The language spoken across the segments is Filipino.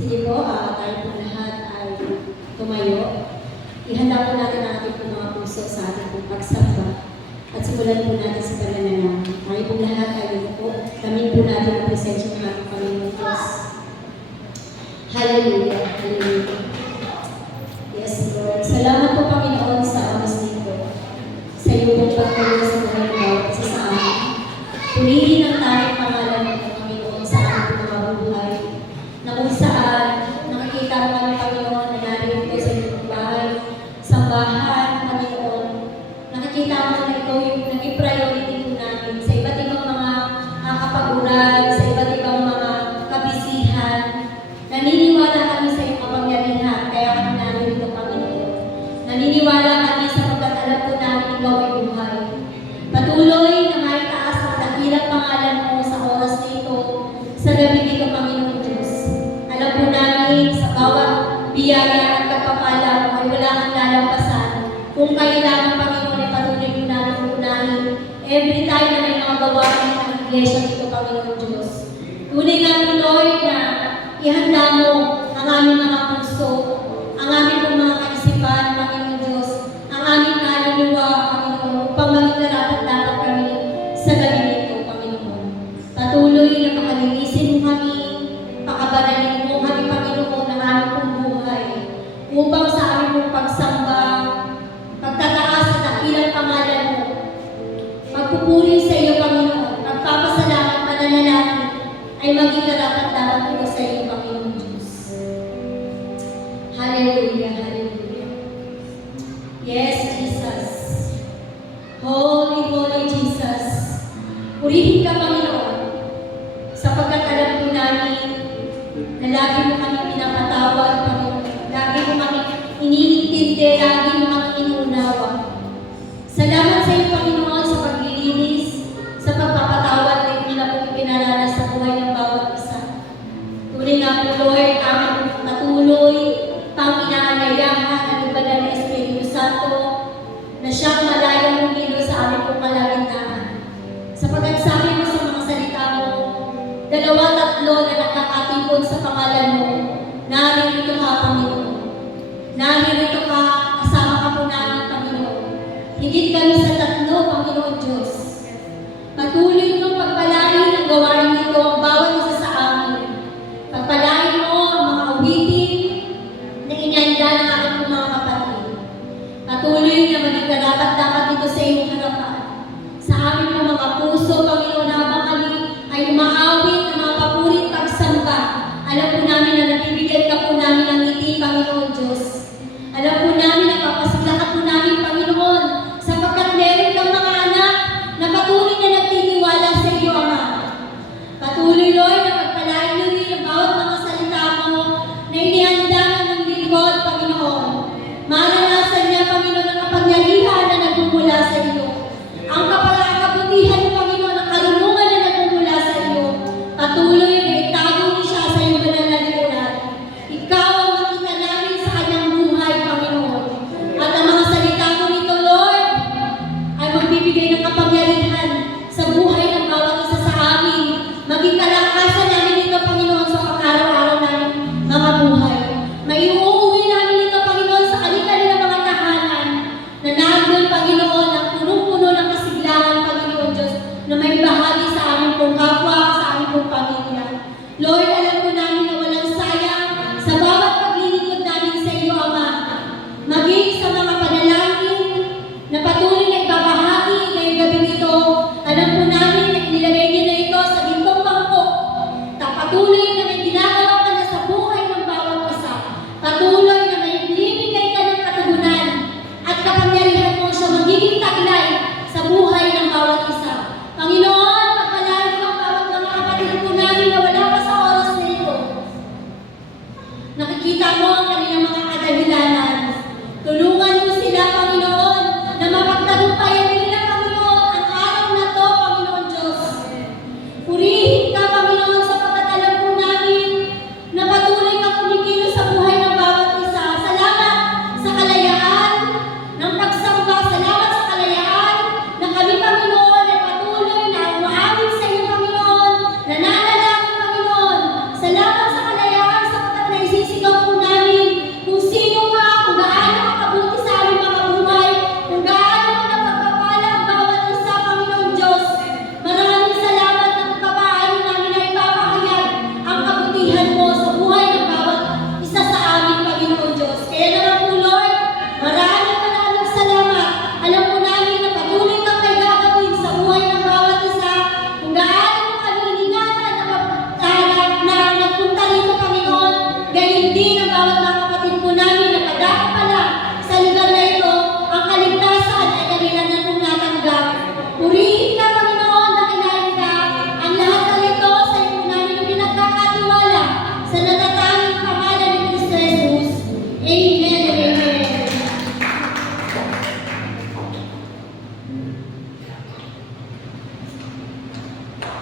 Sige po, tayo po lahat ay tumayo. Ihanda po natin ang ating mga puso sa ating pong pagsamba. At simulan po natin sa pananalangin. Tayo po lahat ay po. Tamin po natin ang presensya ng ating Panginoon Diyos. Hallelujah. Hallelujah. Yes, Lord. Salamat po, Panginoon, sa oras nito. Sa iyo pong pagkakas sa buhay ng bawat isa sa amin. Purihin ang tayong pangalan ng Panginoon sa ating mga buhay. Na kung saan nakikita mo kami, Panginoon, na narito sa iyong bahay, sambahan, Panginoon. Nakikita mo na ikaw yung naging priority po namin sa iba't ibang mga kapaguran, sa iba't ibang mga kabisihan. Naniniwala kami sa iyong kapangyarihan, kaya kami narito, Panginoon. Naniniwala kami sapagkat alam po namin ikaw ay buhay. Patuloy na maitaas ang dakilang pangalan mo sa oras nito, sa gabi nito, Panginoon Diyos. Alam po namin sa bawat biyaya at pagpapala mo ay wala kang lalampasan. Kung kailangan, Panginoon, ay patuloy mo namin unahin. Every time na may mga gawain ng iglesia nito, Panginoon Diyos. Tunay nga po, Lord, na ihanda mo ang aming mga puso, ang aming mga kaisipan, Panginoon Diyos, ang aming kaluluwa, Panginoon, upang maging karapat-dapat kami sa gabi nito, Panginoon. Patuloy na pakalinisin mo kami, pakabanalin mo kami, Panginoon, ng aming pong buhay, upang sa aming pong pagsamba, pagtataas sa dakilang pangalan mo, pagpupuri sa iyo, Panginoon, pagpapasalamat, pananalangin, ay maging karapat-dapat ito sa iyo, Panginoon Diyos. Hallelujah, hallelujah. Yes, Jesus. Holy, holy Jesus. Purihin ka, Panginoon, sapagkat alam po namin na lagi mo kami pinapatawad, Panginoon. Lagi mo kami iniintindi, lagi mo kami inuunawa. Salamat sa iyo, Panginoon, sa paglilinis, sa pagpapatawad na nila po ipinaranas sa buhay ng bawat isa. Tunay nga po, Lord, aming patuloy pang inaanayahan ang ibanal na Espiritu Santo na siyang malayang humilo sa aming pong kalagitnaan. Sapagkat sabi mo sa mga salita mo, 2-3 na nakakatipon sa pangalan mo, naririto ka, Panginoon. Naririto ka, kasama ka po namin, Panginoon. Higit kami sa 3, Panginoon Diyos. Patuloy mong pagpalain ang gawain nito ang bawat isa sa amin. Pagpalain mo ang mga awitin na inihanda ng aking mga kapatid. Patuloy na maging karapat-dapat dito sa iyong harapan. Sa aming mga puso, Panginoon, habang kami ay umaawit ng mga papurit pagsamba. Alam po namin na nabibigyan ka po namin ng ngiti, Panginoon Diyos. Alam po namin na papasigla ka po namin, Panginoon, sapagkat meron kang mga anak na patuloy na nagtitiwala sa iyo, Ama. Patuloy, Lord, na pagpalain niyo rin ang bawat mga salita mo na inihanda ng lingkod, Panginoon. Maranasan niya, Panginoon, ang kapangyarihan na nagmumula sa iyo. Ang kabutihan mo, Panginoon, ang karunungan na nagmumula sa iyo. Patuloy na itago niyo siya sa iyong banal na likuran. Ikaw ang makita namin sa kanyang buhay, Panginoon. At ang mga salita mo nito, Lord, ay magbibigay ng kapangyarihan sa buhay ng bawat isa sa amin. Maging kalakasan namin ito, Panginoon, sa pang-araw-araw namin mga buhay. Maiuuwi namin ito, Panginoon, sa kanilang mga tahanan na nandun, Panginoon, ang punong-puno ng kasiglahan, Panginoon Diyos, na may bahagi sa aming pong kapwa, sa aming pong pamilya. Lord, alam po namin na walang sayang sa bawat paglilingkod namin sa iyo, Ama. Maging sa mga panalangin na patuloy na ibabahagi ngayong gabi nito, alam po namin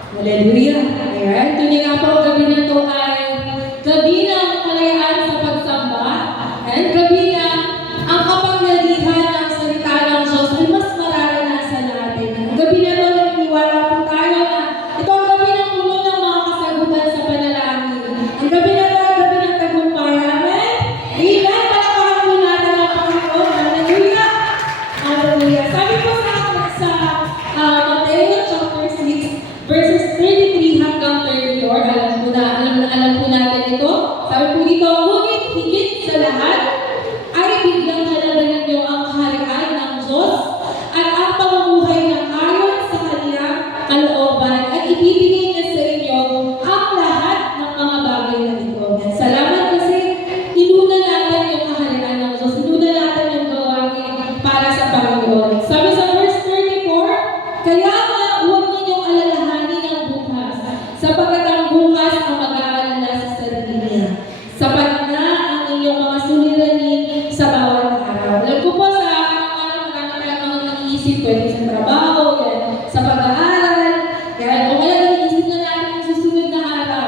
Hallelujah! Ayan, tunay nga po ang gabi na ito ay gabi ng kalayaan sa pagsamba and gabi na ang kapangyarihan ng salita ng Diyos ay mas mararanasan natin. Ang gabi na ito, naniniwala po tayo na ito ang gabi ng puno ng mga kasagutan sa panalangin. Ang gabi na ito ay gabi ng tagumpay. Amen? Amen! Palakpakan po natin ang Panginoon. Hallelujah! Hallelujah! Sabi po sa Mateo chapter 6, verses 33 hanggang 34, alam po natin ito. Sabi po dito, ngunit higit sa lahat, ay bigyang halaga ninyo ang kaharian ng Diyos at ang pamumuhay ng ayon sa kanyang kalooban at ibibigay niya sa inyo ang lahat ng mga bagay na ito. Salamat kasi inuna natin yung kaharian ng Diyos, inuna natin yung gawain para sa Panginoon. Sabi sa verse 34, kaya huwag ninyong alalahanin ang bukas, sapagkat ang bukas ang mag-aalala sa sarili niya. Sapat na ang inyong mga suliranin sa bawat araw. Alam ko po sa araw-araw marami tayong mga iniisip, pwede sa trabaho, yan, sa pag-aaral, yan, o kaya iniisip na natin yung susunod na araw.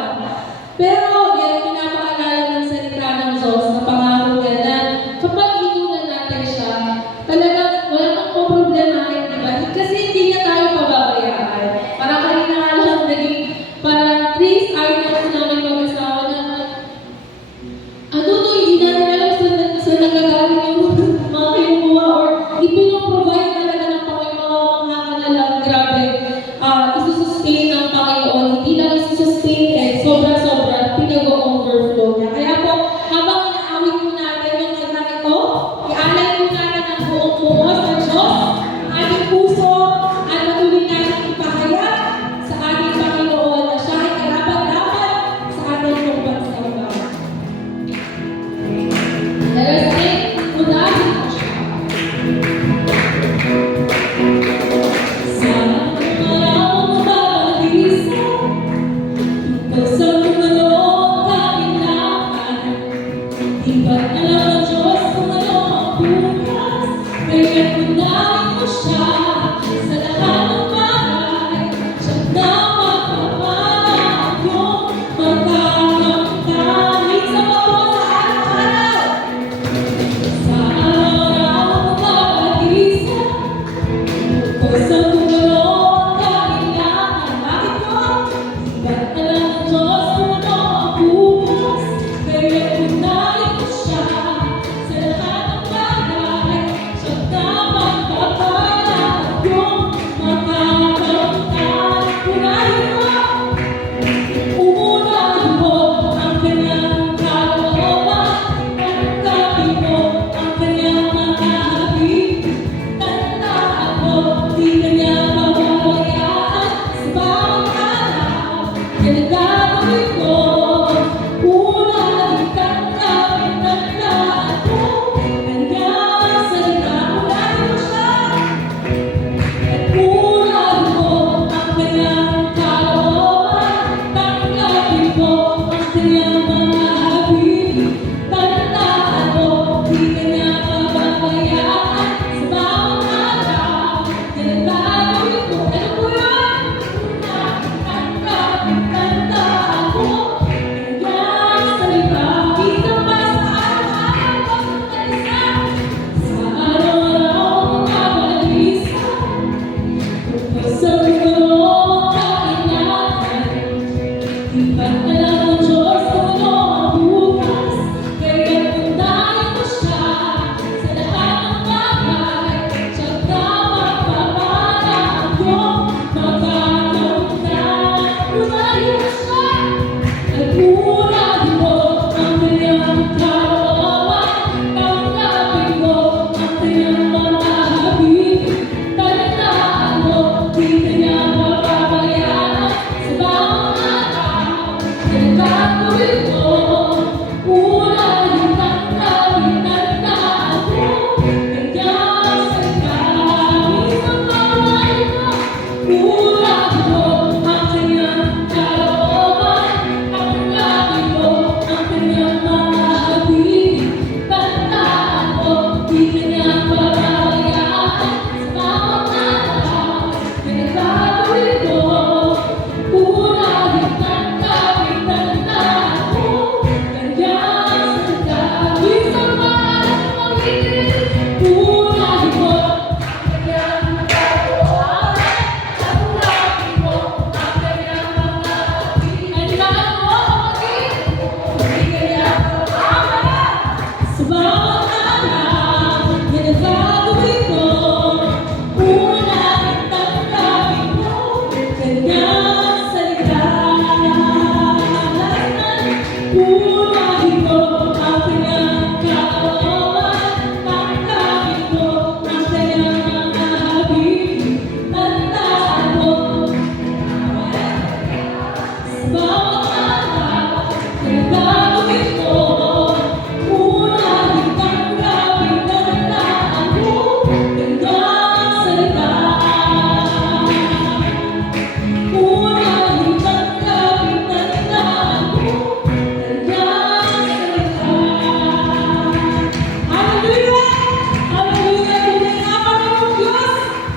Pero yan, pinapaalala ng salita ng Diyos na pangako yan na kapag inunan natin siya, talagang wala nang problemahin, diba? Kasi hindi niya tayo pababayaan. Parang kanina nga lang naging parang 3 items namin mag-asawa na ano to, hindi natin alam sa nagagaling yung mga kinukuha or ipinoprovide talaga ng Panginoon mga kanalang grabe. Isusustain ng Panginoon. Hindi lang isusustain sobra-sobra, pinag-overflow niya. Kaya po, habang inaawit po natin yung kanta ito, ialay po natin ang buong buo sa Diyos, ang ating puso, at matuloy natin ipahayag sa ating Panginoon na siya ay karapat-dapat sa ating pagsamba. Let us sing, unahin mo siya. Sa maraming mababagisa, tungkol sa Panginoon kainaan, di ba't alam ng Diyos kung ano ang bukas, kaya't unahin mo siya sa lahat ng bagay, siyang na magpapalaan yung magkakamtamin sa bawat araw-araw. Sa araw-araw mababagisa, tungkol sa Panginoon kainaan. Bakit po? Di ba't alam ng Diyos kung ano ang bukas, kaya't unahin mo siya sa lahat ng bagay, siyang na magpapalaan yung magkakamtamin. Unahin mo! Umunahin mo ang kanyang kalooban, tanggapin mo ang kanyang mga habig. Tandaan mo, di kanya pababayaan sa bawat araw. Yan ang gagawin ko. Unahin, tanggapin, tandaan mo kanyang salita. Unahin mo siya. At unahin mo ang kanyang kalooban, tanggapin mo ang kanyang mga habig. Tandaan mo, di kanya pababayaan sa bawat araw. Yan ang gagawin ko. Ano po yun? Tanggapin, tandaan mo kanyang salita. Isang pa sa araw-araw pagkakalisa. Sa araw-araw mababagisa, tungkol sa Panginoon kainaan. Di ba't alam ng Diyos kung ano ang bukas, kaya't unahin mo siya sa lahat ng bagay, siyang na magpapalaan yung magkakamtamin. Unahin mo siya, at unahin mo ang kanyang kalooban, tanggapin mo ang kanyang mga habig. Tandaan mo, di kanya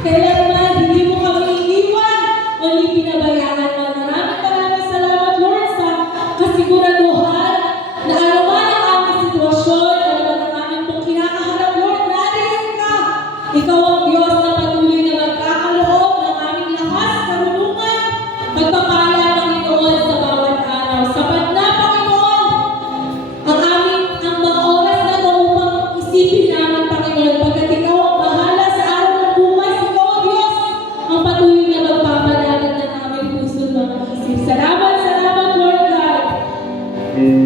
Kailanman hindi mo kami iniwan o hindi pinabayaan mo. Maraming salamat, Lord, sa kasiguraduhan na anuman ang aming sitwasyon, anuman ang aming pong kinakaharap, Lord, nariyan ka. Ikaw ang Diyos na patuloy na magkakaloob ng aming lakas, karunungan, pagpapala, Panginoon, sa bawat araw. Sapat na, Panginoon, ang mga oras na ito upang isipin namin, Panginoon, pagkat ikaw ang bahala sa araw ng bukas, ikaw ang Diyos ang patuloy na magpapalagat ng aming puso at mga isip. Salamat, Lord God.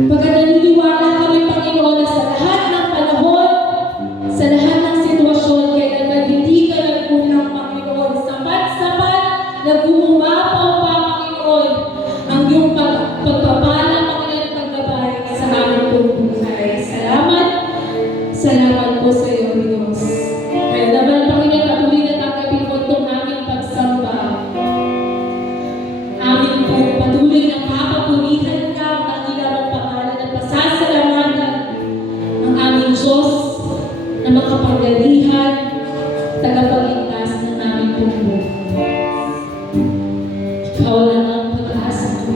Pagkat naniniwala kami, Panginoon, na sa lahat ng panahon, sa lahat ng sitwasyon, kailangan hindi ka nagkulang, Panginoon. Sapat, nag-uumapaw pa, Panginoon, ang iyong pagpapala, Panginoon, at paggabay sa aming buhay. Salamat po sa iyo, Diyos. Kaya naman, Panginoon, patuloy na tanggapin mo itong aming pagsamba. Amin po, patuloy na papapurihan ka ang dakilang mong pangalan at pasasalamatan ang aming Diyos na makapangyarihan, tagapagligtas ng aming buhay. Ikaw lang ang pag-asa ko.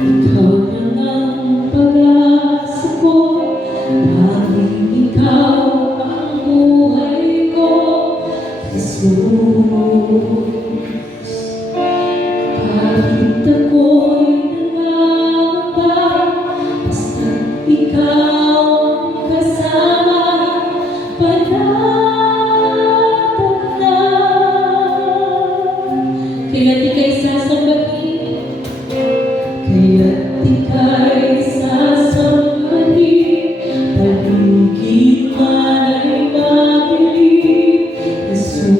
Ikaw lang ang pag-asa ko. Tanging ikaw ang buhay ko, Jesus. Kahit ako'y nangangamba, basta't ikaw ang kasama, panatag na. Kaya't ika'y sasambahin, kaya't ika'y sasambahin, paligid man ay madilim, Jesus.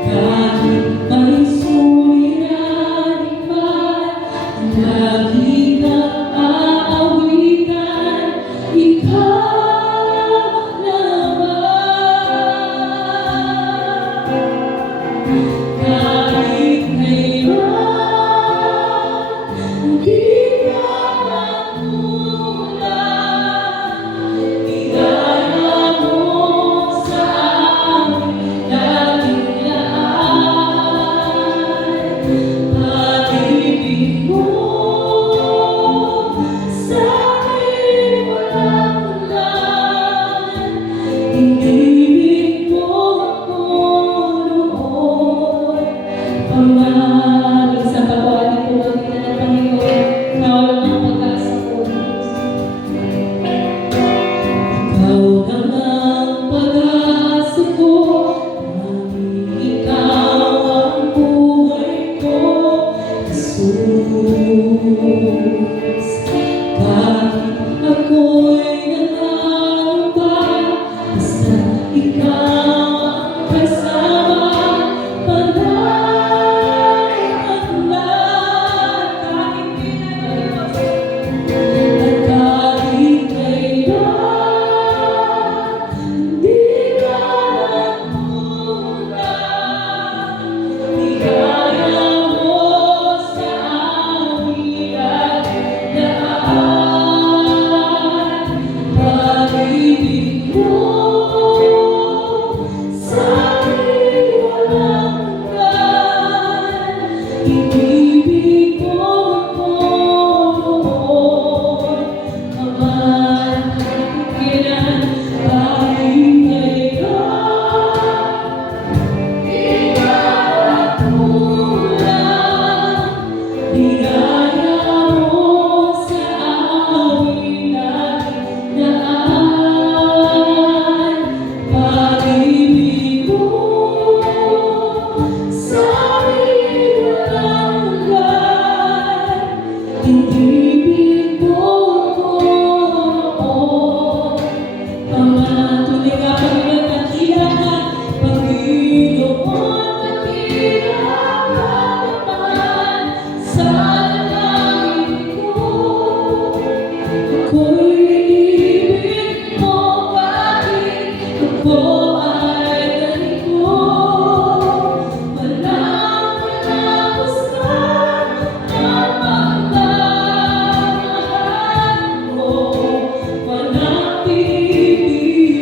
Kahit may suliranin man, lagi kang aawitan, ikaw naman. Kahit kailan, hindi ka nagulang, bigaya mo sa amin laging laan. Pag-ibig mo sa akin walang ulan, inibig mo ako noon. Minsan pa po ating pumagitan ng Panginoon, ikaw lang ang pag-asa ko, Diyos. Ikaw lang ang pag-asa ko, tanging ikaw ang buhay ko, Jesus. Kahit ako'y nangangamba, basta't ikaw ang kasama, panatag na. Kahit kailan, at kahit kailan, hindi ka nagulang, bigaya mo sa amin laging laan. Pag-ibig mo sa akin walang hanggan, inibig mo ako noon. Aman, kailan, kahit kailan, di ka nagulang, bigaya mo sa amin laging laan. Pag-ibig mo sa amin walang hanggan, inibig mo ako noon. Ama, tunay nga, Panginoon, dakila ka, Panginoon, dakila ka naman sa langit ko. Ako'y inibig mo kahit ako ay ganito. Walang katapusan ang pagmamahal mo, walang pag-ibig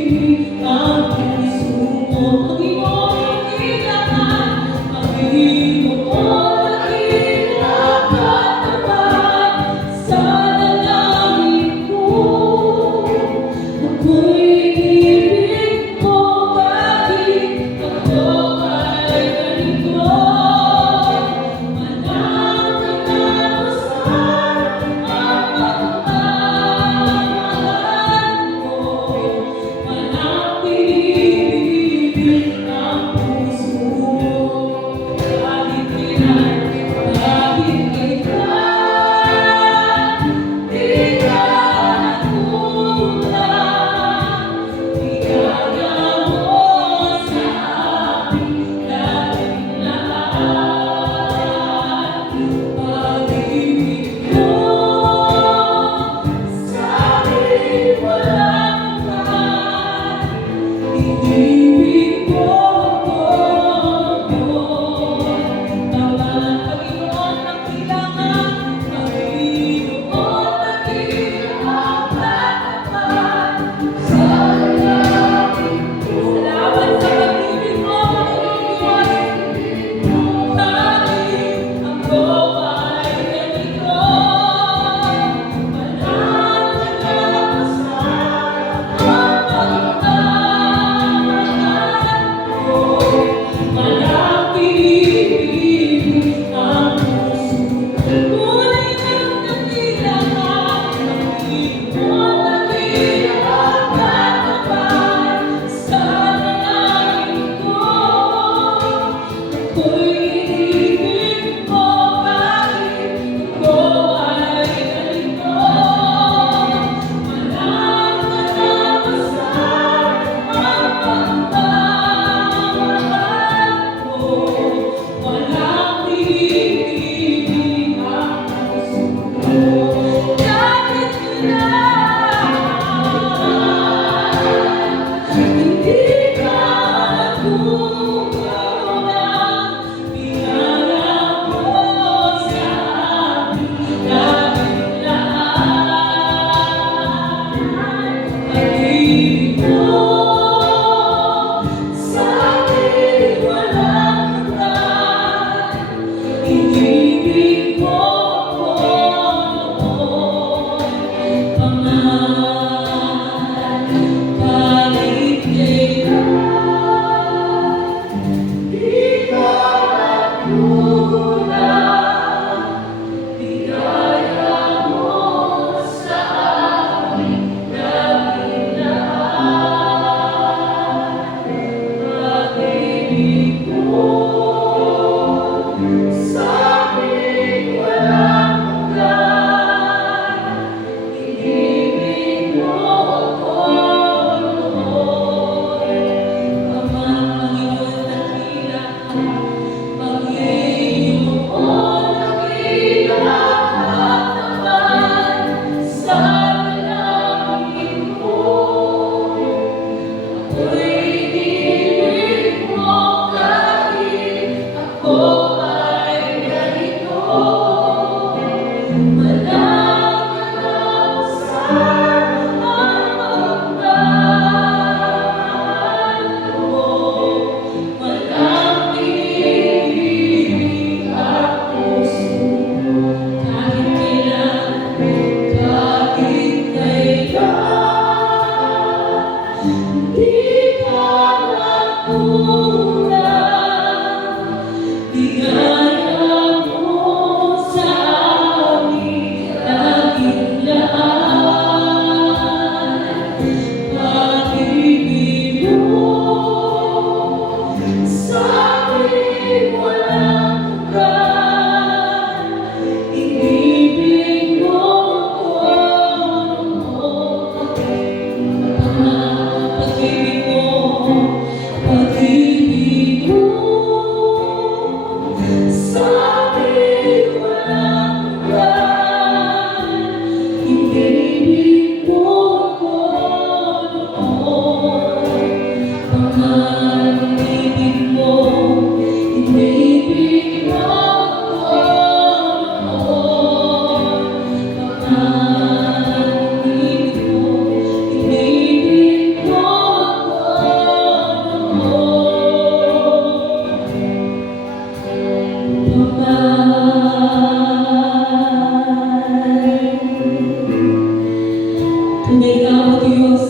Tunay ka, O Diyos.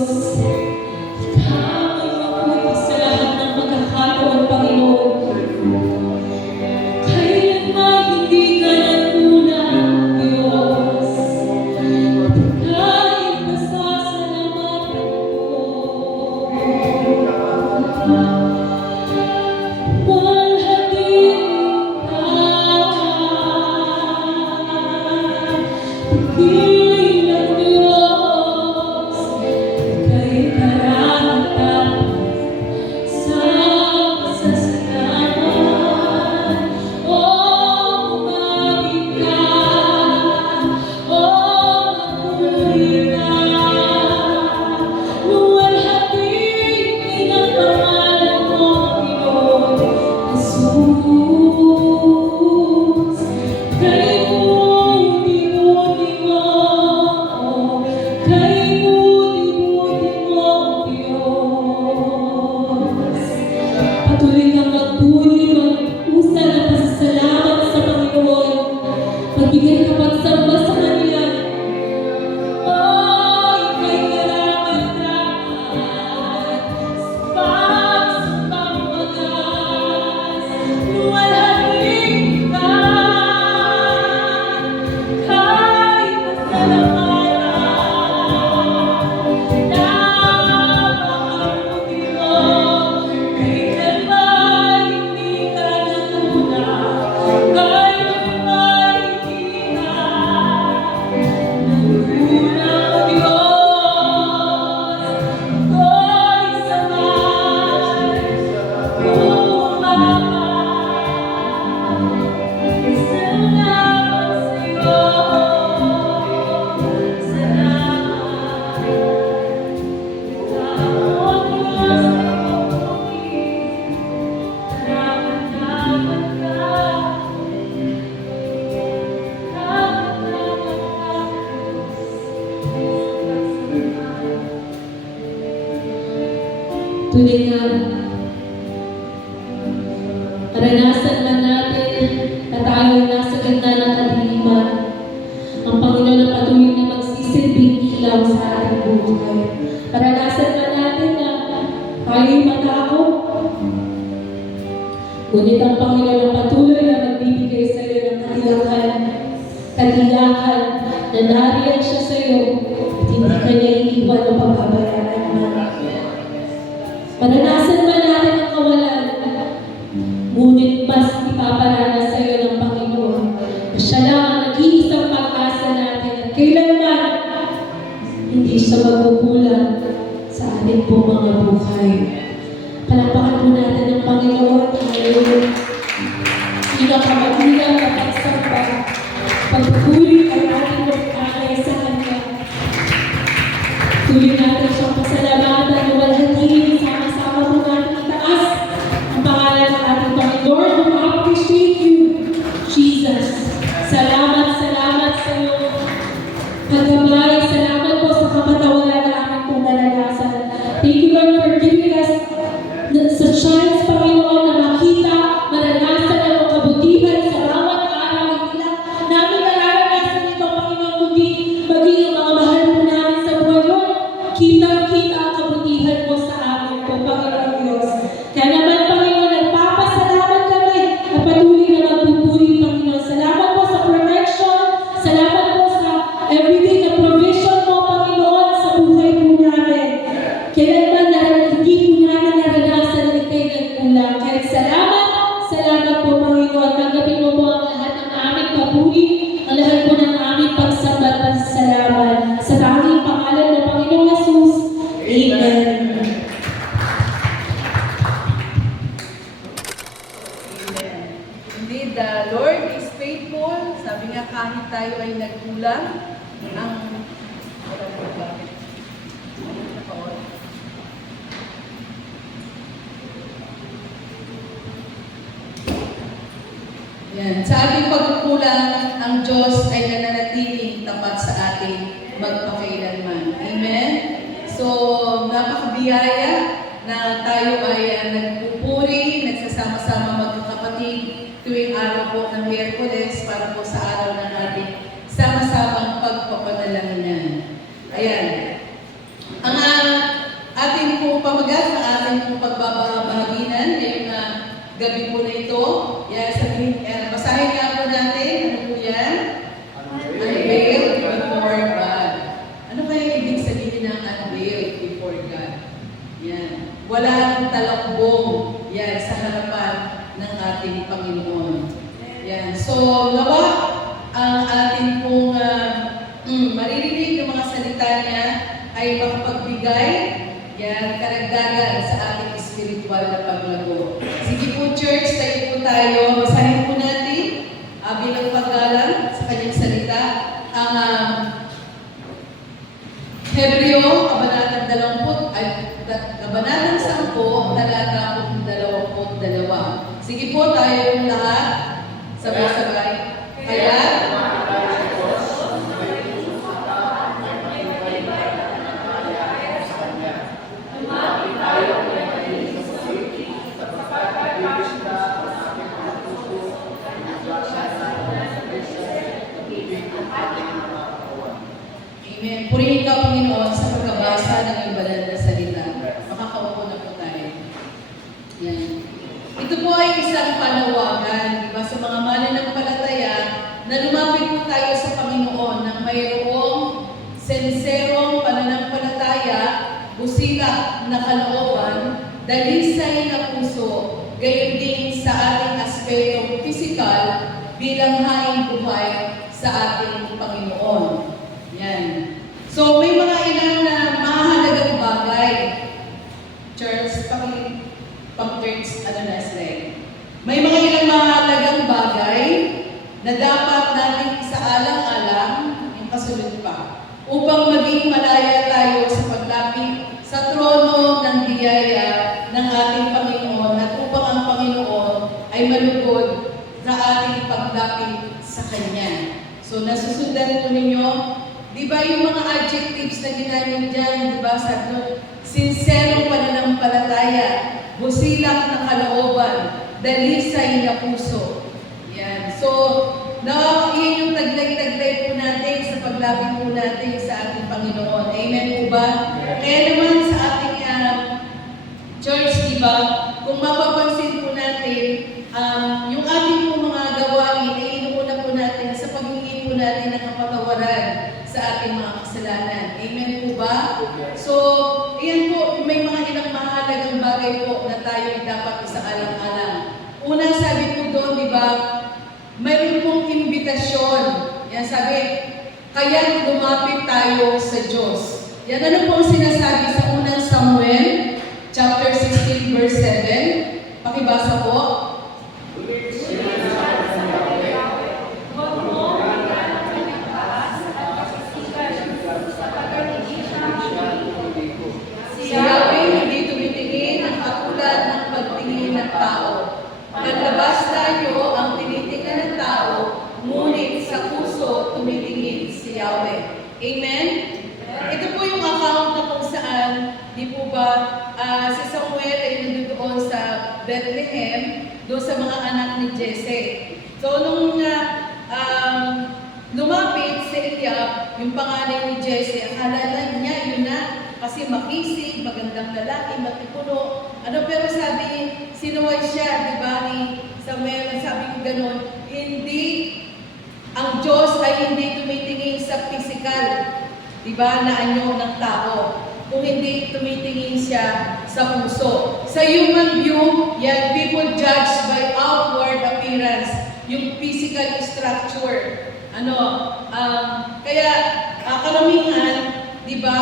Ikaw ay mabuti sa lahat ng pagkakataon, Panginoon. Kailanman hindi ka nagkulang, Diyos. Kahit masasalamatan ko. Walhatiin ka. Pigilan, Diyos. Kay karamihan sa pasasalamat. O umabig ka, o magpuri ka. Luwalhatiin ang pangalan mo, Panginoon Jesus. Kay buti-buti mo, kay buti-buti mo, Diyos. Patuloy kang magpuri, mag-usal ng pasasalamat sa Panginoon. Magbigay ka pagsamba sa Kanya. Ay, kay karapat-dapat, pagsambang wagas, luwalhatiin ka. Kahit masalamatan, napakabuti mo. Kailanman hindi ka nagkulang, kailanman hindi ka nagkulang, Diyos. Ako'y sabay umabay. Salamat sa'yo. Salamat. Ikaw, O Diyos, ay mabuti. Karapat-dapat ka. Karapat-dapat ka, Diyos. Tunay nga, naranasan man natin na tayo nasa ganda ng kadiliman, ang Panginoon ang patuloy na magsisilbing ilaw sa ating buhay. Naranasan man natin na tayo'y matakot, ngunit ang Panginoon ang patuloy na magbibigay sa iyo ng katiyakan na nariyan siya sa iyo at hindi ka niya iiwan o pababayaan man. Maranasan man natin ang kawalan, ngunit mas ipaparanas sa iyo ng Panginoon na siya lang ang nag-iisang pag-asa natin at kailanman hindi siya magkukulang sa ating pong mga buhay. Palakpakan po natin ang Panginoon ngayon. Pinakamagulang na pagsamba, pagpupuri ay ating magkakay sa Kanya. Tuloy natin siyang pasalamatan na walhatiin sa po, Panginoon Diyos. Kaya naman, Panginoon, nagpapasalamat kami na patuloy na magpupuri, Panginoon. Salamat po sa protection. Salamat po sa everyday na provision mo, Panginoon, sa buhay po namin. Kailanman na hindi po namin naranasan na ikay nagkulang. Kaya salamat po, Panginoon. Tanggapin mo po ang lahat ng aming papuri, ang lahat po ng aming pagsamba at pagsasalamat. Sa tanging pangalan mo, Panginoong Jesus. Amen. Indeed, the Lord is faithful. Sabi nga, kahit tayo ay nagkulang, ang wala na ba? Naka-on. Yan. Sa ating pagkukulang, ang Diyos ay nananatiling tapat sa ating magpakailanman. Amen? So, napakabiyaya na tayo ay nagpupuri, nagsasama-sama magkakapatid tuwing araw po ng Miyerkules para po sa araw ng ating sama-samang pagpapanalangin. Ayan. Ang ating pong pamagat, ang ating pong pagbabahaginan ngayong gabi po na ito. Yan, sabihin, basahin nga po natin. Ano po yan? Unveiled before God. Ano kaya ibig sabihin ng unveiled before God? Yan. Walang talakbong yan sa harapan ng ating Panginoon. Yan. So, nawa ang ating pong maririnig ng mga salita niya ay makapagbigay yan, karagdagan sa ating spiritual na paglago. Sige po, church, tayo po tayo. Basahin po natin bilang paggalang sa kanyang salita ang Hebreo, Kabanatang 10, talata 22. Sige po, tayo po lahat. Sabay-sabay. Kaya, Amen. Purihin ka, Panginoon, sa pagkabasa ng iyong banal na salita. Makakaupo na po tayo. Yan. Ito po ay isang panawagan, di ba, sa mga mananampalataya na lumapit po tayo sa Panginoon ng mayroong senserong pananampalataya, busilak na kalooban, dalisay na puso, gayon din sa ating aspetong pisikal bilang haing buhay sa ating Panginoon. Yan. So, may mga ilang na mahalagang bagay. Church, pang-church, slide. May mga ilang mahalagang bagay na dapat natin isaalang-alang yung kasunod pa upang maging malaya tayo sa paglapit sa trono ng biyaya ng ating Panginoon at upang ang Panginoon ay malugod sa ating paglapit sa Kanya. So, nasusundan po ninyo. Di ba yung mga adjectives na ginamit dyan, di ba, sa sinserong pananampalataya, busilak na kalooban, dalisay na puso. Yan. So, yan yung taglay-taglay po natin sa paglapit po natin sa ating Panginoon. Amen po ba? Kaya naman sa ating church, di ba, kung mapapansin po natin, yung ating po mga gawain, ay inuuna po natin sa paghingi po natin ng kapatawaran sa ating mga kasalanan. Amen po ba? So, ayan po, may mga ilang mahalagang bagay po na tayo ay dapat isaalang-alang. Unang sabi po doon, di ba, mayroon pong imbitasyon. Yan sabi, kaya lumapit tayo sa Diyos. Yan, ano pong sinasabi sa unang Samuel, chapter 16, verse 7? Pakibasa po. Si Yahweh hindi tumitingin ang katulad ng pagtingin ng tao. Naglabas tayo ang tinitingnan ng tao, ngunit sa puso tumitingin si Yahweh. Amen? Ito po yung account na kung saan, di po ba, si Samuel ay nandoon sa Bethlehem, doon sa mga anak ni Jesse. So, nung lumapit si Eliab, yung panganay ni Jesse, akala niya yun na, kasi makisig, magandang lalaki, matipuno. Pero sabi, sinuway siya, di ba, ni Samuel, sabi ko ganun, hindi, ang Diyos ay hindi tumitingin sa physical, di ba, na anyo ng tao. Kung hindi tumitingin siya sa puso. Sa human view, yan, people judge by outward appearance, yung physical structure. Kaya karamihan, di ba,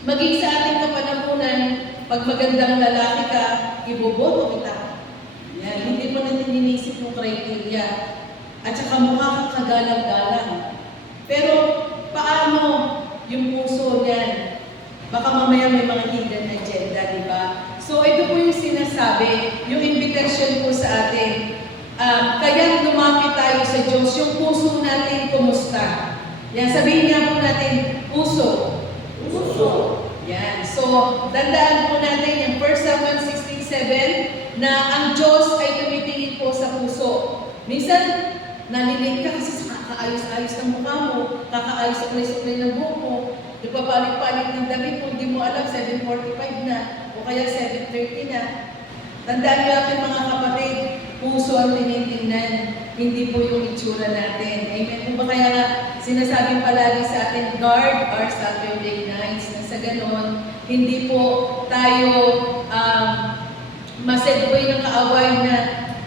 maging sa ating kapanahunan, pag magandang lalaki ka, iboboto kita. Yan, hindi mo na tininisip yung criteria. At saka mukha kang kagalang-galang. Pero paano yung puso niyan? Baka mamaya may mga hidden agenda, di ba? So ito po yung sinasabi, yung invitation po sa atin. Kaya lumapit tayo sa Diyos, yung puso natin kumusta? Yan, sabihin nga po natin, puso. Puso. Yan. So, dandaan po natin yung 1 Samuel 16:7 na ang Diyos ay tumitingin po sa puso. Minsan, nalilig ka kasi sa kakaayos-ayos ng mukha mo, kakaayos-ayos ng buhok mo, nagpapalit-palit ng damit mo, hindi mo alam, 7:45 na, o kaya 7:30 na. Tandaan niyo natin mga kapatid, puso ang tinitingnan, hindi po yung itsura natin. Amen. Kung ba kaya nga, sinasabing palagi sa atin, guard our Saturday nights, na sa ganon, hindi po tayo maseduay ng kaaway na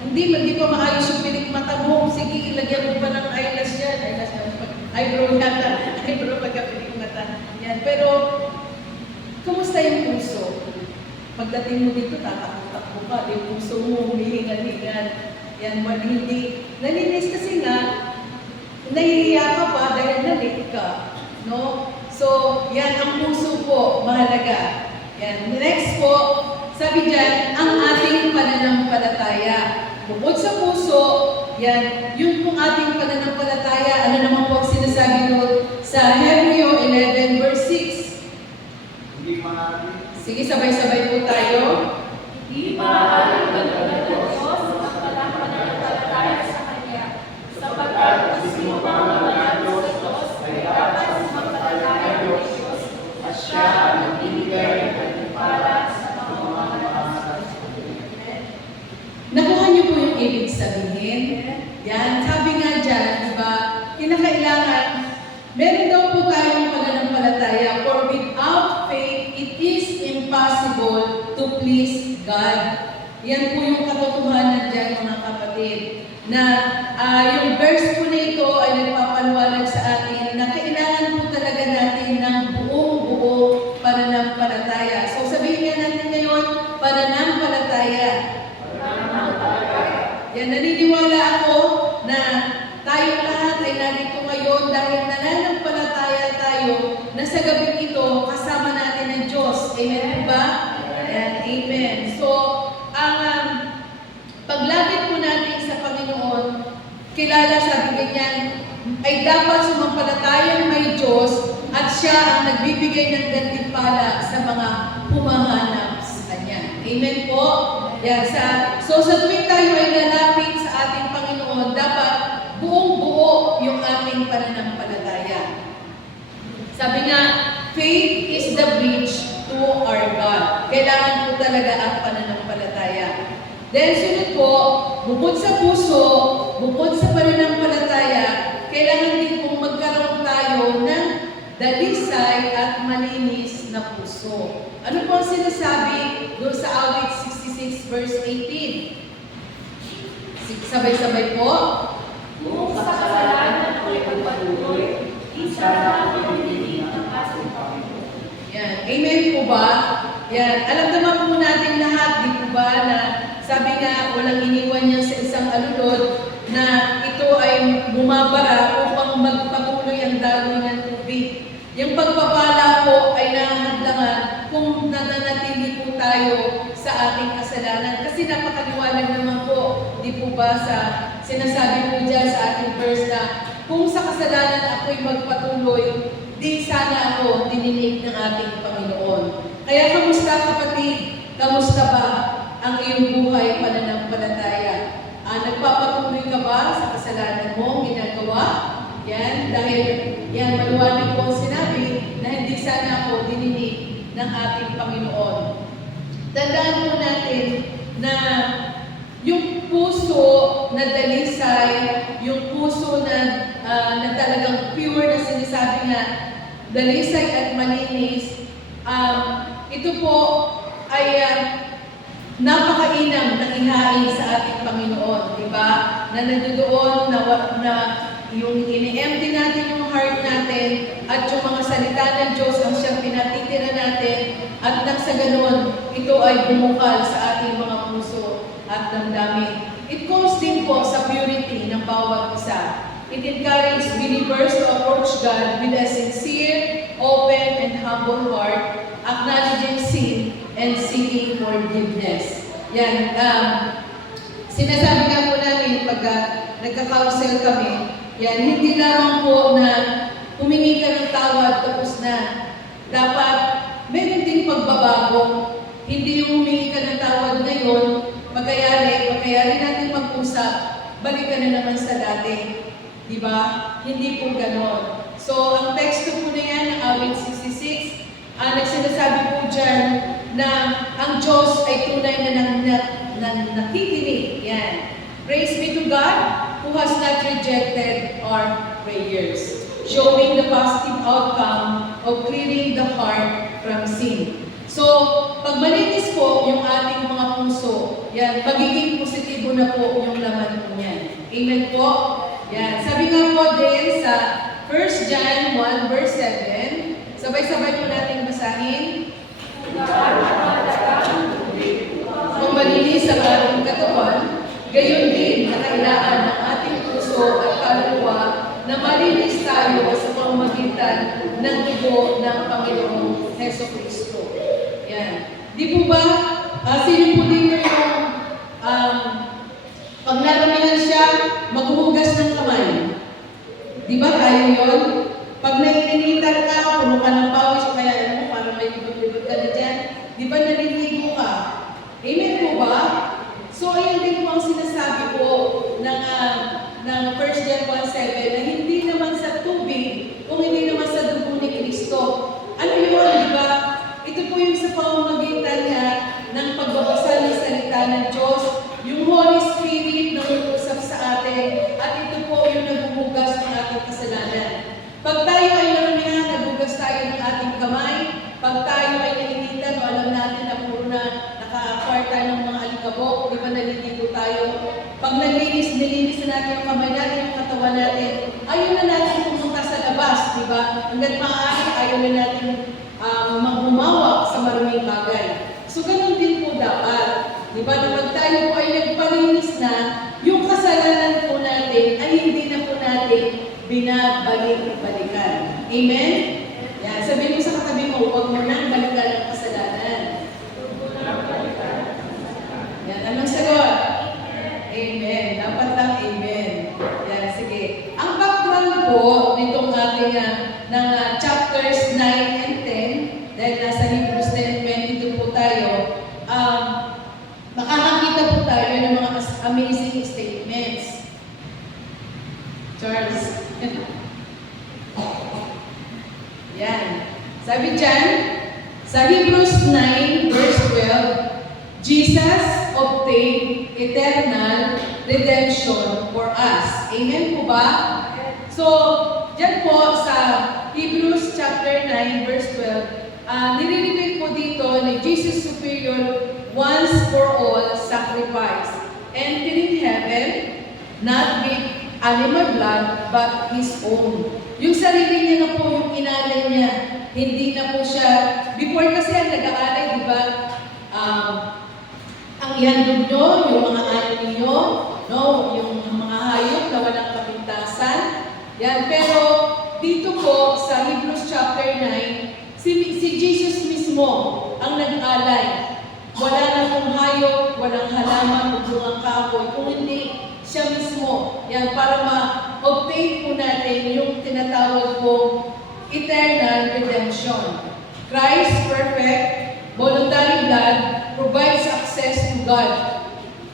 hindi pa maayos yung pilik mata mo. Sige, ilagyan mo pa ng eyelash yan. Eyebrow yata. Eyebrow pagka-pilik mata. Yan. Pero, kumusta yung puso? Pagdating mo dito, tatakbo ka. Yung puso mo, humihingal-hingal. Yan, hindi. Nalinis kasi nga, nahihiya ka pa dahil nalit ka. No? So, yan, ang puso po, mahalaga. Yan. Next po, sabi dyan, ang ating pananampalataya. Bukod sa puso, yan, yun pong ating pananampalataya. Ano naman po ang sinasabi doon sa Hebreo 11 verse 6? Sige, sabay-sabay po tayo. Di maaari magkagat ng Diyos ang walang pananampalataya sa Kanya, sapagkat kung sino mang mananampalataya sa Diyos ay dapat magpapalataya ng Diyos at siya ang nagbibigay ng gantimpala sa mga mamamalas. Nakuha niyo po yung ibig sabihin? Yan, sabi nga dyan, di ba, kinakailangan, meron daw po tayong pananampalataya, for without faith, it is impossible to please God. Yan po yung katotohanan dyan, mga kapatid, na yung verse po nito ay nagpapaliwanag sa atin na kailangan po talaga natin ng buong-buo pananampalataya. So sabihin nga natin ngayon, pananampalataya. Yan, naniniwala ako na tayo lahat ay narito ngayon dahil nananampalataya tayo na sa gabing ito kasama natin ang Diyos. Amen ba? Ayan, amen. So, ang paglapit po natin sa Panginoon, kilala sabi ganyan, ay dapat sumampalatayang may Diyos at siya ang nagbibigay ng gantimpala sa mga humahanap sa Kanya. Amen po? Yan, so sa tuwing tayo ay lalapit sa ating Panginoon, dapat buong-buo yung ating pananampalataya. Sabi nga, faith is the bridge to our God. Kailangan po talaga ang pananampalataya. Then sunod po, bukod sa puso, bukod sa pananampalataya, kailangan din pong magkaroon tayo ng dalisay at malinis na puso. Ano po ang sinasabi doon sa awit 66 verse 18? Sabay-sabay po. Kung sa kasalanan ako'y pagpatuloy, isa na pinipili ng ating Panginoon. Yan. Amen po ba? Yan. Alam naman po natin lahat, di po ba, na sabi nga, walang iniwan niya sa isang alulod na ito ay bumabara upang magpatuloy ang daloy ng tubig. Yung pagpapala po ay nahahadlangan kung nananatili po tayo sa ating kasalanan. Kasi napakaliwanag naman po, di po ba, sa sinasabi po dyan sa ating verse na kung sa kasalanan ako'y magpatuloy, di sana ako dininig ng ating Panginoon. Kaya kamusta kapatid? Kamusta ba ang iyong buhay pananampalataya? Nagpapatuloy ka ba sa kasalanan mo ginagawa? Yan, dahil yan, maliwanag po ang sinabi na hindi sana ako dininig ng ating Panginoon. Tandaan po natin na yung puso na dalisay, yung puso na talagang pure na sinasabi nga, dalisay at malinis, ito po ay napakainam na ihain sa ating Panginoon, di ba? Na nandoon na yung ini-empty natin yung heart natin at yung mga salita ng Diyos ang siyang pinatitira natin at nang sa ganun, ito ay bumukal sa ating mga puso at damdamin. It goes din po sa purity ng bawat isa. It encourages believers to approach God with a sincere, open, and humble heart, acknowledging sin and seeking forgiveness. Yan. Sinasabi nga po namin pag nagka-counsel kami, yan, hindi lamang po na humingi ka ng tawad tapos na. Dapat meron ding pagbabago. Hindi yung humingi ka ng tawad ngayon, pagkayari natin mag-usap, balik ka na naman sa dati. Diba? Hindi po ganon. So, ang teksto po na yan ng awit 66, nagsinasabi po dyan na ang Diyos ay tunay na nakikinig. Yan. Praise be to God who has not rejected our prayers, showing the positive outcome of clearing the heart from sin. So, pag malinis po yung ating mga puso, yan, magiging positibo na po yung laman po niyan. Amen po? Yan. Sabi nga po din sa 1 John 1 verse 7, sabay-sabay po natin basahin. Kung malinis ang ating katawan, gayon din nakailangan ng ating puso at kaluluwa na malinis tayo sa pamamagitan ng dugo ng Panginoong Heso Kristo. Yan. Di po ba, sino po dito yung pag naramihan siya, maghuhugas ng kamay? Di ba tayo yun? Pag naiinitan ka, puno ka ng pawis, o kaya alam mo, parang may libot-libot ka na dyan, di ba naliligo ka? Amen po ba? So, ayun din po ang sinasabi po ng 1 John 1:7 na hindi naman sa tubig, kung hindi naman sa dugo ni Kristo. Ano yun, di ba? Ito po yung sa pamamagitan niya ng pagbabasa ng salita ng Diyos, yung Holy Spirit na uusap sa atin, at ito po yung naghuhugas ng ating kasalanan. Pag tayo ay naramihan, naghugas tayo ng ating kamay, pag tayo ay nainitan, o alam natin na puro na naka-acquire tayo ng mga alikabok, di ba naliligo tayo? Pag nilinis na natin yung kamay natin, yung katawan natin, ayaw na natin pumunta sa labas, di ba? Hanggang maaari, ayaw na natin humawak sa maruming bagay. So, ganun din po dapat. Di ba? Kapag tayo po ay nagpalinis na, yung kasalanan po natin ay hindi na po natin binabalik-balikan. Amen? Yan. Sabihin mo sa katabi mo, huwag mo nang balikan ang kasalanan. Yan. Anong sagot? Amen. Dapat lang amen. Yan. Sige. Ang background po nitong ating ng chapters 9 and 10, dahil nasa Hebrews 10:22 po tayo, makakakita po tayo ng mga amazing statements. Charles. Yan. Sabi dyan, sa Hebrews 9 verse 12, Jesus obtained eternal redemption for us. Amen po ba? So, dyan po sa Hebrews chapter 9 verse 12, nire-repeat po dito ni Jesus superior once for all sacrifice, entering heaven, not with animal blood, but His own. Yung sarili niya na po yung inalay niya. Hindi na po siya, before kasi ang nag-aalay, di ba? Ang ihandog nyo, yung mga ano ninyo, no? Yung mga hayop na walang kapintasan. Yan. Pero dito po sa Hebrews chapter 9, si Jesus mismo ang nag-alay. Wala na pong hayop, walang halaman, bungang kahoy, kung hindi siya mismo. Yan, para ma-obtain po natin yung tinatawag po eternal redemption. Christ's perfect, voluntary blood provides access to God,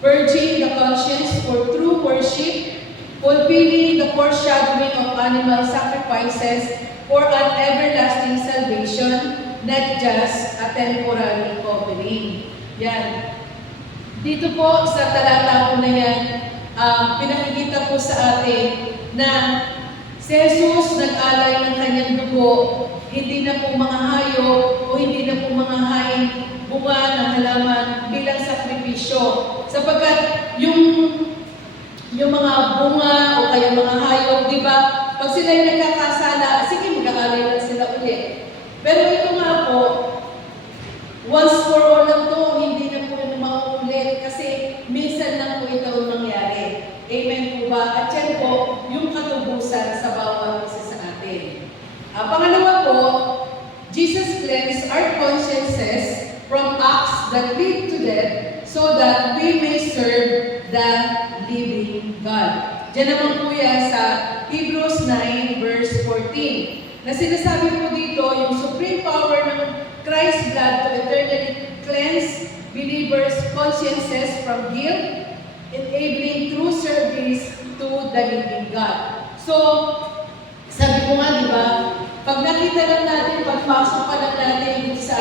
purging the conscience for true worship, fulfilling the foreshadowing of animal sacrifices for an everlasting salvation, not just a temporary covering. Yan. Dito po sa talata po na yan, pinakikita po sa atin na si Jesus nag-alay ng kanyang dugo, hindi na po mga hayop o hindi na po mga haing bunga ng halaman bilang sakripisyo. Sapagkat yung mga bunga o kaya mga hayop, di ba? Pag sila'y nagkakasala, sige, mag-aalay lang sila ulit. Pero ito nga po, once for all lang to, hindi na po yung mauulit kasi minsan lang po ito mangyari. Amen po ba? At yan po, yung katubusan sa bawat isa sa atin. Pangalawa po, Jesus cleansed our consciences from acts that lead to death so that we may serve the living God. Diyan naman po yan sa Hebrews 9 verse 14. Na sinasabi po dito, yung supreme power ng Christ's blood to eternally cleanse believers' consciences from guilt, enabling true service to the living God. So, sabi ko nga, di ba, pag nakita lang natin, pagpasok pa lang natin sa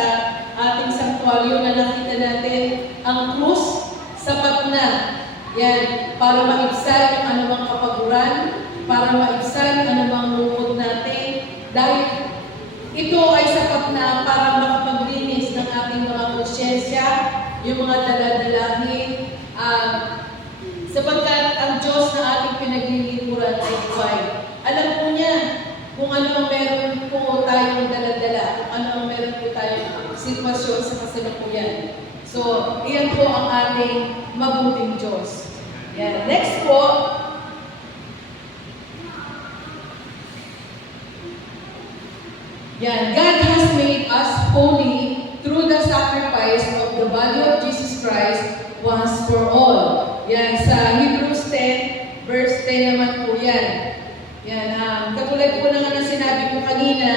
ating sanctuaryo na nakita natin ang krus, sapat na. Yan, para maibsan ang anumang kapaguran, para maibsan ang anumang lungkot natin, dahil ito ay sapat na para makapaglinis ng ating mga konsyensya, yung mga daladalahin, sapagkat ang Diyos na ating pinaglilipuran ay divine. Alam po niya kung ano ang meron po tayong daladala, kung ano ang meron po tayong sitwasyon sa kasalukuyan. So, iyan po ang ating mabuting Diyos. Yan. Next po, yan. God has made us holy through the sacrifice of the body of Jesus Christ once for all. Yan. Sa Hebrews 10, verse 10 naman po yan. Yan. Katulad po na nga sinabi ko kanina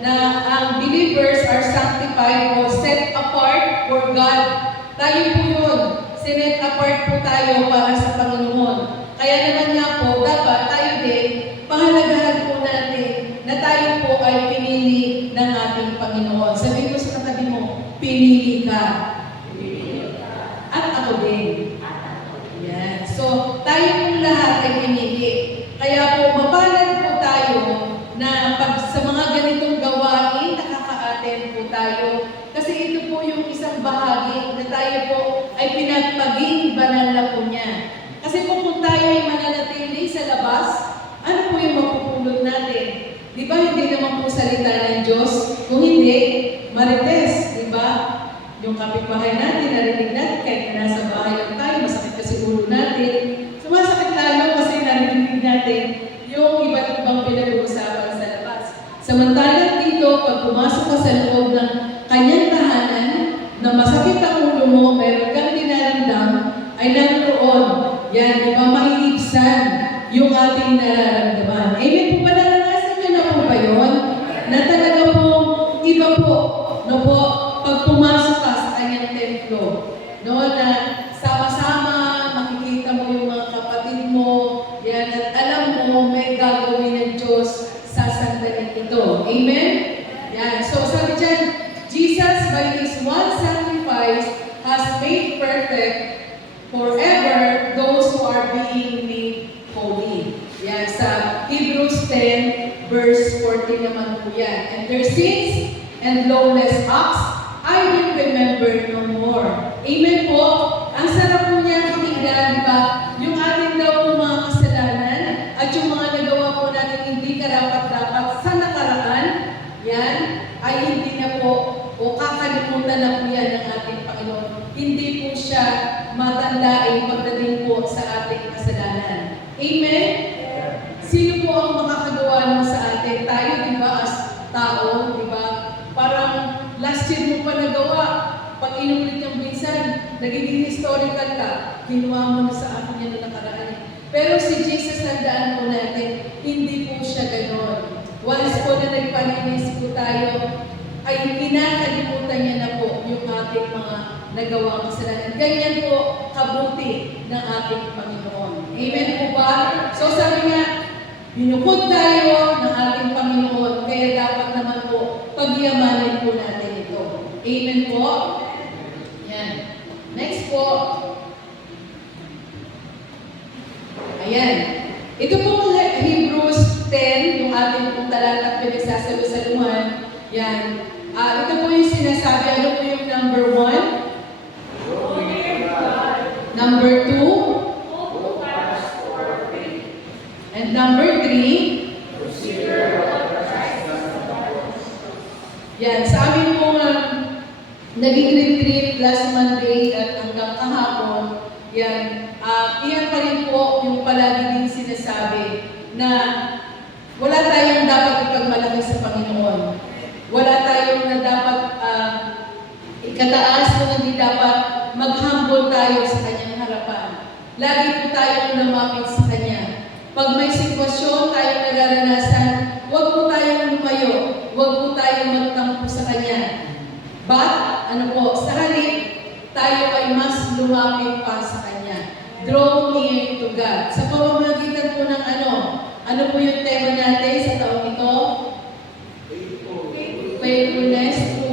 na ang believers are sanctified or set apart for God. Tayo po yun. Sinet apart po tayo para sa Panginoon. Kaya naman nga po, dapat tayo din, pahalagahan po natin na tayo po ay pinili ng ating Panginoon. Sabi ko sa katabi mo, pinili ka. At ako din. Yan. So, tayo pong lahat ay pinili. Kaya po, mapalad po tayo na pag sa mga ganitong gawain, nakaka-attend po tayo. Kasi ito po yung isang bahagi na tayo po ay pinagpaging banal na po niya. Kasi po kung tayo ay mananatili sa labas, ano po yung mapupulot natin? Di ba hindi naman po salita ng Diyos? Kung hindi, marites, di ba? Yung kapitbahay natin, narinig natin, kahit nasa bahay lang tayo, masakit kasi ulo natin. Sumasakit lalo kasi narinig natin yung iba't ibang pinag-uusapan sa labas. Samantalang dito, pag pumasok ka sa loob ng kanyang tahanan, na masakit ang ulo mo, meron kang dinaramdam, ay naroon. Yan, di ba, maiibsan yung ating nararamdaman. Amen po ba, naranasan nyo na po ba yun? Na talaga po, iba po, no po, pag pumasok ka sa kanyang templo, no, na sama-sama, makikita mo yung mga kapatid mo, yan, at alam mo, may gagawin ng Diyos sa sandaling ito. Amen? Yan, so sabi dyan, Jesus, by His one sacrifice, has made perfect forever those who are being made holy. Yan, sa Hebrews 10, verse 14 naman po yan. And their sins and lawless acts, I will remember no more. Amen po. Ang sarap po niya pakinggan, di ba? Yung ating daw po mga kasalanan at yung mga nagawa po natin hindi karapat-dapat sa nakaraan, yan, ay hindi na po o kakalimutan na po yan ng ating Panginoon. Hindi po siya matandain pagdating po sa ating kasalanan. Amen? Sino po ang makakagawa nun sa atin? Tayo, di ba, as tao, di ba? Parang last year mo pa nagawa. Pag inulit yung minsan, nagiging historical ka, ginawa mo na sa akin yan na nakaraan. Pero si Jesus, tandaan po natin, hindi po siya ganon. Once po na nagpalinis po tayo, ay kinakalimutan niya na po yung ating mga nagawang kasalanan. Ganyan po kabuti ng ating Panginoon. Amen po ba? So sabi nga, binukod tayo ng ating Panginoon, kaya dapat naman po pagyamanin po natin ito. Amen po? Yan. Next po. Ayan. Ito po Hebrews 10, yung ating pong talatang pinagsasalusaluhan. Yan. Ito po yung sinasabi. Ano po yung number 1? Number 2? And number 3? Yan. Sa amin po naging retreat last Monday at hanggang kahapon, yan. Iyan pa rin po yung palagi din sinasabi na wala tayong dapat ipagmalaki sa Panginoon. Wala tayong na dapat ikataas kung hindi dapat mag-humble tayo sa Kanyang harapan. Lagi po tayong lumapit sa Kanya. Pag may sitwasyon tayong nararanasan, huwag po tayong lumayo. Huwag po tayong magtampo sa Kanya. But, sa halip, tayo ay mas lumapit pa sa Kanya. Draw near to God. Sa pamamagitan po ng ano po yung tema natin sa taong ito? Faithfulness to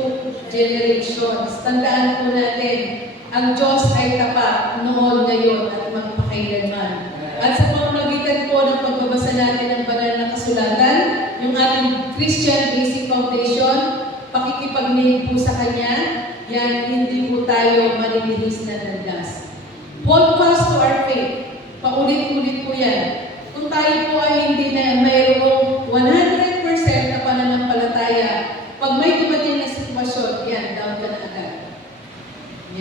generations. Tandaan po natin, ang Diyos ay tapat noon, ngayon, at magpakailanman. At sa pamamagitan po ng pagbabasa natin ng banal na kasulatan, yung ating Christian Basic Foundation, pakikipagnihin po sa Kanya, yan, hindi po tayo malilihis na landas. Hold fast to our faith. Paulit-ulit po yan. Kung tayo po ay hindi na mayroong 100% na pananampalataya, pag may dumating na sitwasyon, yan, down ka na agad.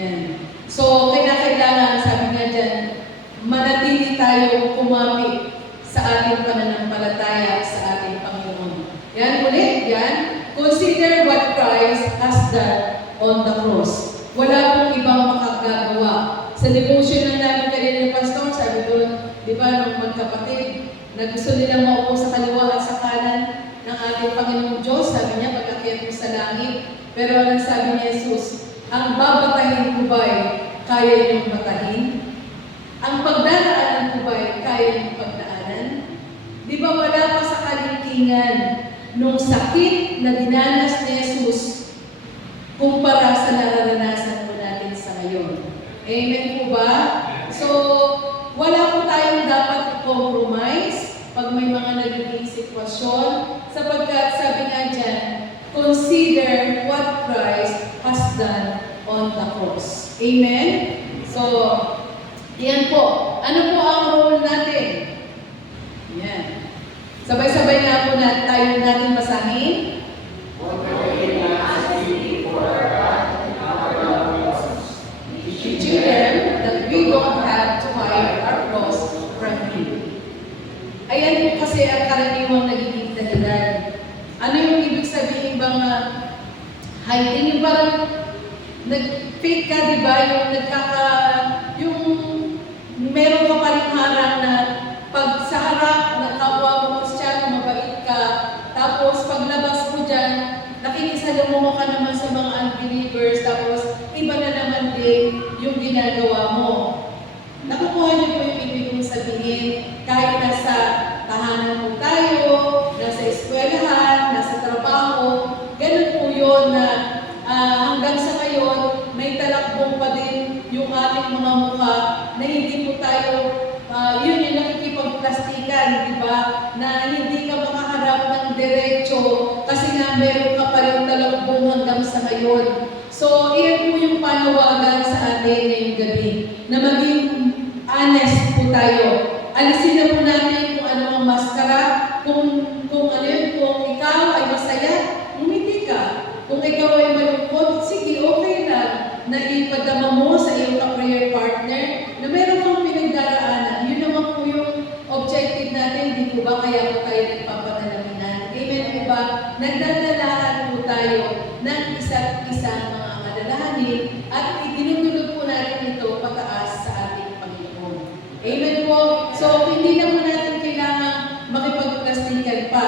Yan. So, kailangan, sabi nga dyan, manatili tayo kumapit sa ating pananampalataya sa ating Panginoon. Yan, ulit, yan. Consider what Christ has done on the cross. Wala pong ibang makagagawa. Sa devotion na namin kanina ng pastor, sabi doon, di ba, nung magkapatid, na gusto nilang maupo sa kaliwa at sa kanan ng ating Panginoong Diyos, sabi niya, pag-akyat mo sa langit. Pero ang sabi ni Jesus, ang babatahin ko ba'y kaya niyong batahin? Ang pagdaraanan ko ba'y kaya niyong pagdaanan? Di ba wala pa sa kalingkingan nung sakit na dinanas ni Jesus kumpara sa nararanasan po natin sa ngayon? Amen po ba? So, wala po tayong dapat i-compromise pag may mga nagiging sitwasyon, sapagkat sabi nga dyan, consider what Christ has done on the cross. Amen? So, yan po. Ano po ang role natin? Yan. Sabay-sabay nga po natin basahin. Teaching them that we don't have to hide our cross from Him. Ayan po kasi ang karaniwang nagiging dahilan. Ano yung ibig sabihin bang hiding? Yung parang nag-fake ka, di ba? Yung meron ka pa rin harap na pag sa harap, nakawa mo siya, mabait ka, tapos paglabas mo dyan, nakikisalumuha ka naman sa mga unbelievers, tapos iba na naman din yung ginagawa mo. Nakukuha niyo po yung ibig kong sabihin, kahit nasa tahanan po tayo, nasa eskwelahan, nasa trabaho, ganun po yun na hanggang sa ngayon, may talakbong pa din yung ating mga mukha na hindi po tayo, yun yung nakikipagplastikan, di ba? Na hindi ka makaharap ng diretso kasi nga meron ka pa rin talakbong hanggang sa ngayon. So, iyan po yung panawagan sa atin ngayong gabi, na maging honest po tayo. Alisin na po natin kung ano ang maskara, kung ano yun, kung ikaw ay masaya, umiti ka. Kung ikaw ay malungkot, sige, okay lang na ipadama mo sa iyong ka-prayer partner na meron kang pinagdaraanan. Yun naman po yung objective natin, di po ba? Kaya po tayo nagpapanalaminan. Amen po ba? Nagdadalahan po tayo ng isa't isang mga madalahanin at itinutulog po natin ito pataas sa ating Panginoon. Amen po? So, hindi na po natin kailangan makipagplastikan pa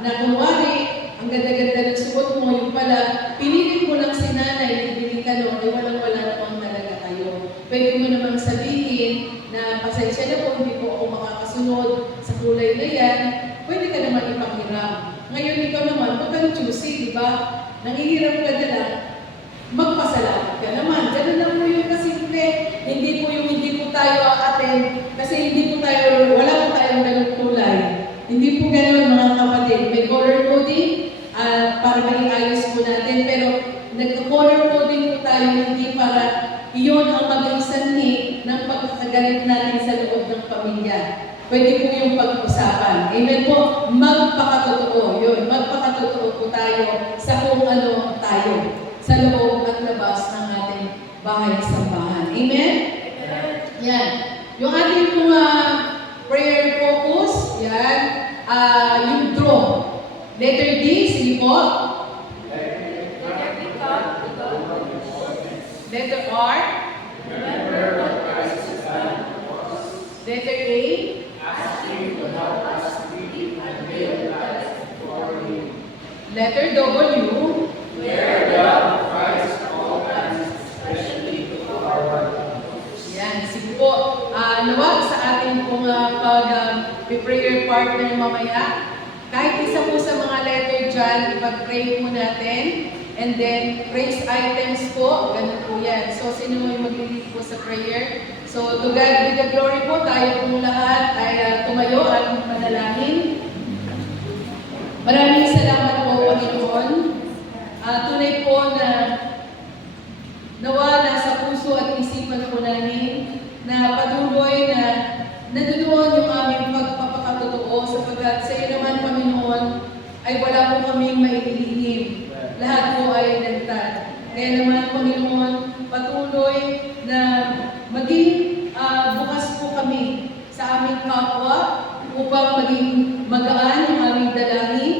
na kunwari, ang ganda-ganda ng suot mo, yung pala, pinili mo lang si nanay, bibili ka noon, walang-wala namang pwede mo naman sabihin na pasensya na po, hindi po ako makakasunod sa kulay na yan, pwede ka naman ipanghiram. Ngayon ikaw naman, huwag kang choosy, di ba? Nangihiram ka na lang, magpasalamat ka naman. Ganun lang po yung kasimple. Hindi po yung hindi po tayo attend kasi hindi po tayo, wala po tayong ganung kulay. Hindi po ganun mga kapatid. May color coding para maging ayos po natin. Pero nagka-color coding po tayo hindi para iyon ang maging sanhi ng pagkakagalit natin sa loob ng pamilya. Pwede po yung pag-usapan. Amen po. Magpakatotoo. Yun. Magpakatotoo po tayo sa kung ano tayo sa loob at labas ng ating bahay-sambahan. Amen? Yan. Yung ating mga prayer focus, yan, yung draw. Letter D, sige po. Letter R. Letter A. Letter W. Yan, sige po. Nawag sa ating pong pag-prayer partner mamaya. Kahit isa po sa mga letter dyan, ipag-pray po natin. And then, praise items po. Ganun po yan. So, sino mo yung mag-lead po sa prayer? So, to God be the glory po. Tayo pong lahat ay tumayo at manalangin. Maraming salamat po, Panginoon. Tunay po na nawa nasa puso at isipan po namin na patuloy na nandoon yung aming pagpapakatotoo sapagkat sa iyo naman, Panginoon, ay wala po kaming maililihim. Lahat po ay nagtad. Kaya naman, Panginoon, patuloy na maging bukas po kami sa aming kapwa upang maging magaan ang aming dalangin,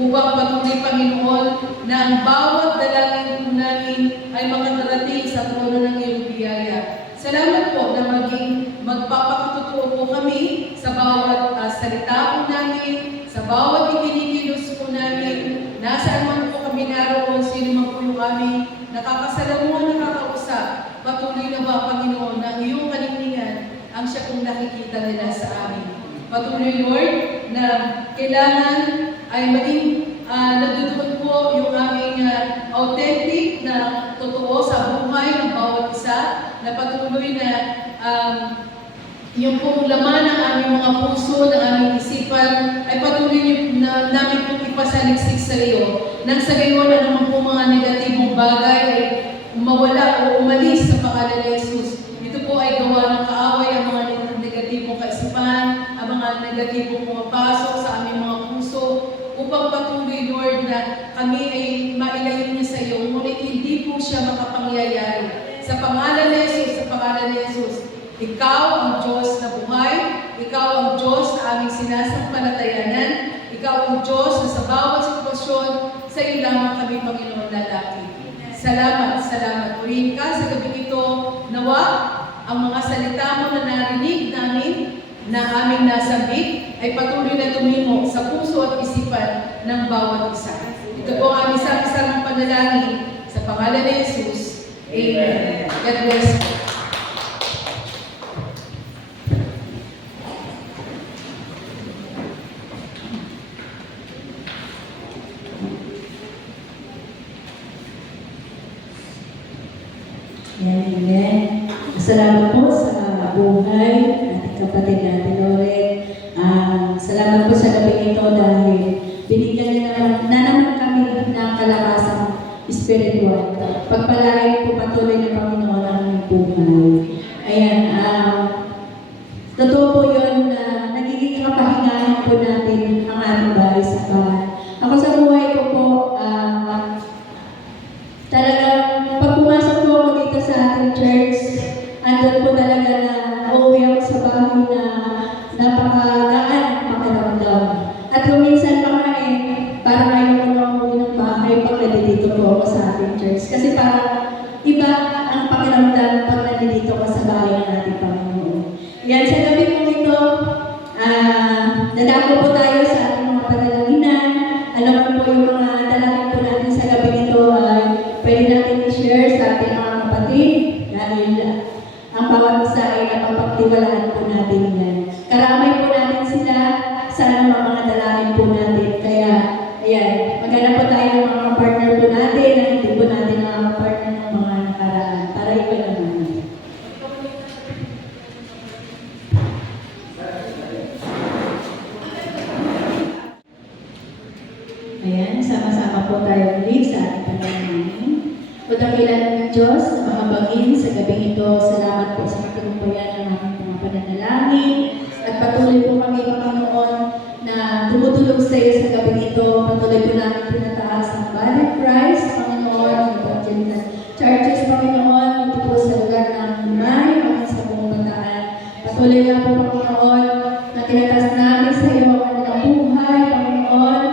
upang patuloy, Panginoon, na ang bawat dalangin po namin ay makatarating sa trono ng iyong biyaya. Salamat po na maging magpapakatotoo po kami sa bawat salita po namin, sa bawat ikinikilos po namin, nasaan man po kami naroon, sino man po yung aming nakakasalamuhan, nakakausap. Patuloy na ba, Panginoon, na iyong kalingningan ang siya pong nakikita nila sa amin. Patuloy, Lord, na kailangan ay maging naduduan po yung aming authentic na totoo sa buhay ng bawat isa, na patuloy na yung pong laman ng aming mga puso, ng aming isipan, ay patuloy na namin pong ipasaliksik sa iyo. Nang sa gayon, naman po mga negatibong bagay ay mawala o umalis sa pangalan ni Jesus. Ito po ay gawa ng kaaway, ang mga negatibong kaisipan, ang mga negatibong pumapasok sa aming mga puso, upang patuloy, Lord, na kami ay mailayo niya sa iyo. Ngunit hindi po siya makapangyayari. Sa pangalan ni Jesus, sa pangalan ni Jesus, ikaw ang Diyos na buhay, ikaw ang Diyos na aming sinasampalatayanan, ikaw ang Diyos na sa bawat sitwasyon, sa iyo lamang kami, Panginoon, lalaki. Salamat, salamat. Purihin ka sa gabi ito, nawa ang mga salita mo na narinig namin, na aming nasambit, ay patuloy na tumimo sa puso at isipan ng bawat isa. Ito po ang aming isang panalangin sa pangalan ni Jesus. Amen. God bless you. Amen. Salamat po sa buhay ating kapatid natin, Loren. Salamat po sa gabi ito dahil binigyan niya na naman kami ng kalakasang spiritual. Pagpalain po patuloy ng Panginoon ang aming buhay. Ayan, totoo po yun na nagiging kapahingahan po natin ang ating bahay sa bahay. Ako sa buhay ko po, talagang pag pumasok po ako dito sa ating church, andun po talaga na uuwi ako sa bahay na napakagaan ang pakiramdam. At kung minsan pa nga parang ayaw ko na umuwi ng bahay pag nandito po ako sa ating church. Kasi parang iba ang pakiramdam pag nandito ka sa bahay ng ating Panginoon. Yan, sa gabi po ito, dadako po tayo sa ating mga panalaginan. Alam mo po yung mga dalangin po natin sa gabi ito ay pwede natin i-share sa ating mga kapatid dahil bawat isa ay napapagtiwalaan po natin yan. Karamay po natin sila sa mga dalangin po natin. Kaya, ayan, maghanap po tayo ng mga partner po natin na hindi po natin na partner ng mga nakaraan para iba naman. Ayan, sama-sama po tayo ulit sa ating panalangin. O dakilan ng Diyos na mahabagin sa gabing ito, salamat po sa katagumpayan ng aming mga pananalangin. At patuloy po kami, Panginoon, na tumutulog sa iyo sa gabing ito. Patuloy po namin pinataas ang body of Christ, Panginoon, ng churches, Panginoon, ito po sa lugar ng Lumay, kami sa buong Bataan. Patuloy nga po, Panginoon, na tinataas namin sa iyo ang kanilang buhay, Panginoon.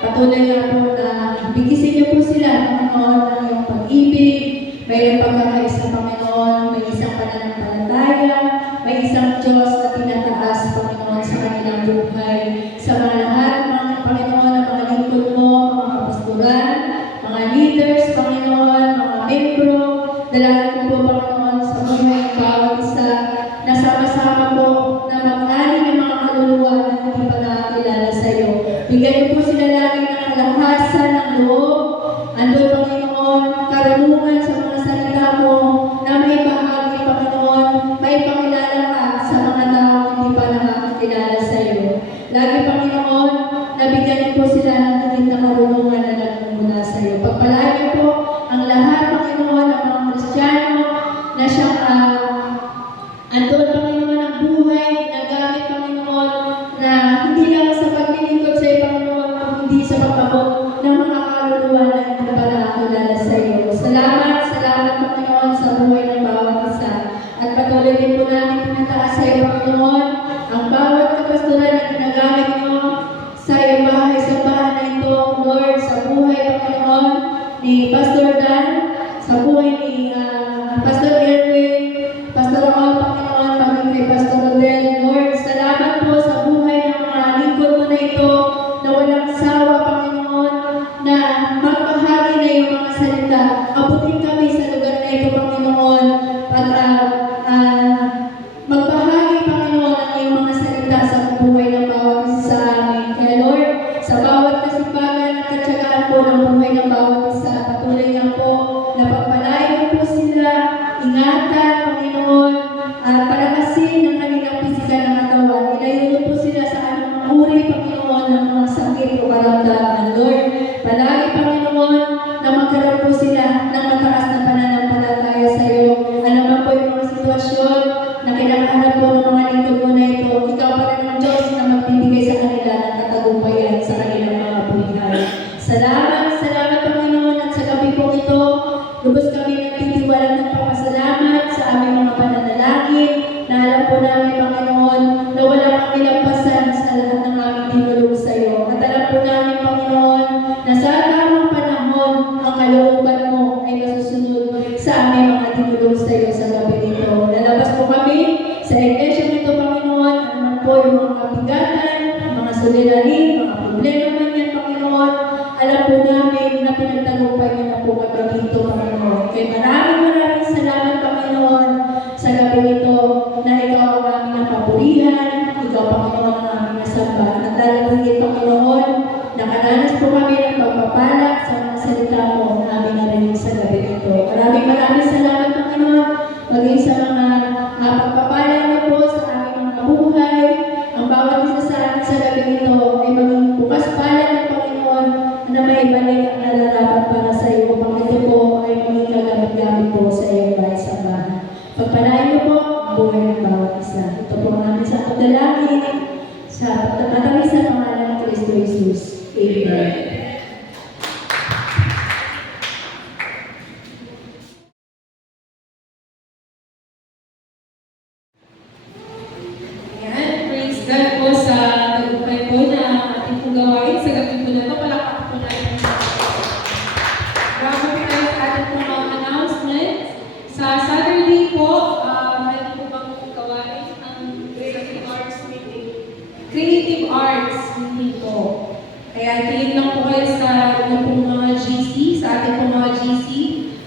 Patuloy nga po na bigisin niyo po sila, Panginoon, ng iyong pag-ibig. Mayroong pagkakaisa, Panginoon, may isang pananampalataya, may isang Diyos na tinataas, Panginoon, sa kanilang buhay. Sa mga lahat, mga Panginoon, ang mga lingkod mo, mga kapastoran, mga leaders, Panginoon, mga membro, dalangin ko po, Panginoon, sa buhay ng bawat isa, na sama-sama po na mag-aling ng mga kaluluwa na hindi pa nakakilala sa iyo. Bigyan niyo po sila lagi ng kalakasan ng loob. Andun, Panginoon, karunungan sa mga salita mo na may bahagi, Panginoon, may pakilala ka sa mga tao hindi pa nakakilala sa iyo. Lagi, Panginoon, nabigyan niyo po sila ng higit na karunungan na nagmumula sa iyo. Pagpalain niyo po ang lahat, Panginoon, ng mga Kristiyano na siyang andun, Panginoon, ang buhay, nagamit, Panginoon, na hindi lang sa paglilingkod sa iyo, Panginoon, hindi sa pagkabot ng mga kaluluwa na hindi pa nakakilala sa iyo. Salamat, Panginoon, sa buhay ng bawat isa. At patuloy din po namin pinataas sa iyo, Panginoon, ang bawat kapastoran na ginagamit niyo sa iyong bahay, sa bahay na ito, Lord, sa buhay, Panginoon, ni Pastor Dan, sa buhay ni Pastor Erwin, Pastor Al, Panginoon, maging kay Pastor Rodel. Lord, salamat po sa buhay ng mga lingkod mo na ito, na walang sawa, Panginoon, na magbahagi na yung mga salita. Abutin kami sa lugar na ito, Panginoon, at magbahagi, Panginoon, ang iyong mga salita sa buhay ng bawat isa sa amin. Kaya Lord, sa bawat kasipagan at katsagaan po ng buhay ng bawat isa, patuloy nga po na pagpalain mo po sila, ingatan, Panginoon, at palakasin ng kanilang pisikal na katawan. Ilayo niyo po sila sa anumang uri, Panginoon, ng mga sakit o karamdaman. Lord, palagi, Panginoon, na magkaroon po sila ng mataas na pananampalataya sa iyo. Alam mo po yung mga sitwasyon na kinakaharap po ng mga lingkod mo na ito. Ikaw pa rin ang Diyos na magbibigay sa kanila ng katagumpayan sa kanilang mga buhay. Salamat, Panginoon, at sa gabi po ito, lubos kami nagtitiwalang ng papasalamat sa aming mga pananalangin, na alam po namin, Panginoon, na wala kang nilampasan sa lahat ng aming tinulong sa iyo. At alam po namin, Panginoon, na sa tamang panahon, ang kalooban mo ay masusunod sa aming mga tinulong sa iyo sa gabi nito. Lalabas po kami sa iglesia nito, Panginoon, anuman po yung mga kabigatan, mga suliranin, mga problema man yan, Panginoon. Alam po namin na pinagtagumpay niyo na po kami dito, Panginoon. Kaya maraming salamat, Panginoon, sa gabi nito na ikaw ang aming napapurihan, ikaw, Panginoon, ang aming nasamba. At lalagigit, Panginoon, nakaranas po kami ng pagpapala sa mga salita mo na aming narinig sa gabi nito. Maraming salamat, Panginoon, maging sa mga pagpapala niyo po sa aming mga buhay. Ang bawat isa sa amin sa gabi nito ay maging bukas pala ng Panginoon na may balik ang nararapat para sa iyo. Upang ito po ay maging kagamit-gamit po sa iyong bahay sa bahay. Pagpalain niyo po ang buhay ng bawat isa. Ito po ang aming sa pagdalangin sa matamis sa pangalan ng Kristo Jesus. Amen. Ayan, praise God po sa tagumpay po na ating pong gawain sa gabi po na ito. Palakpak po natin. Bago po tayo sa ating pong mga announcement. Sa Saturday po, meron po bang gawain ang Creative Arts Meeting. Creative Arts Meeting po. Kaya tingin lang po kayo sa pong mga GC, sa ating pong mga GC,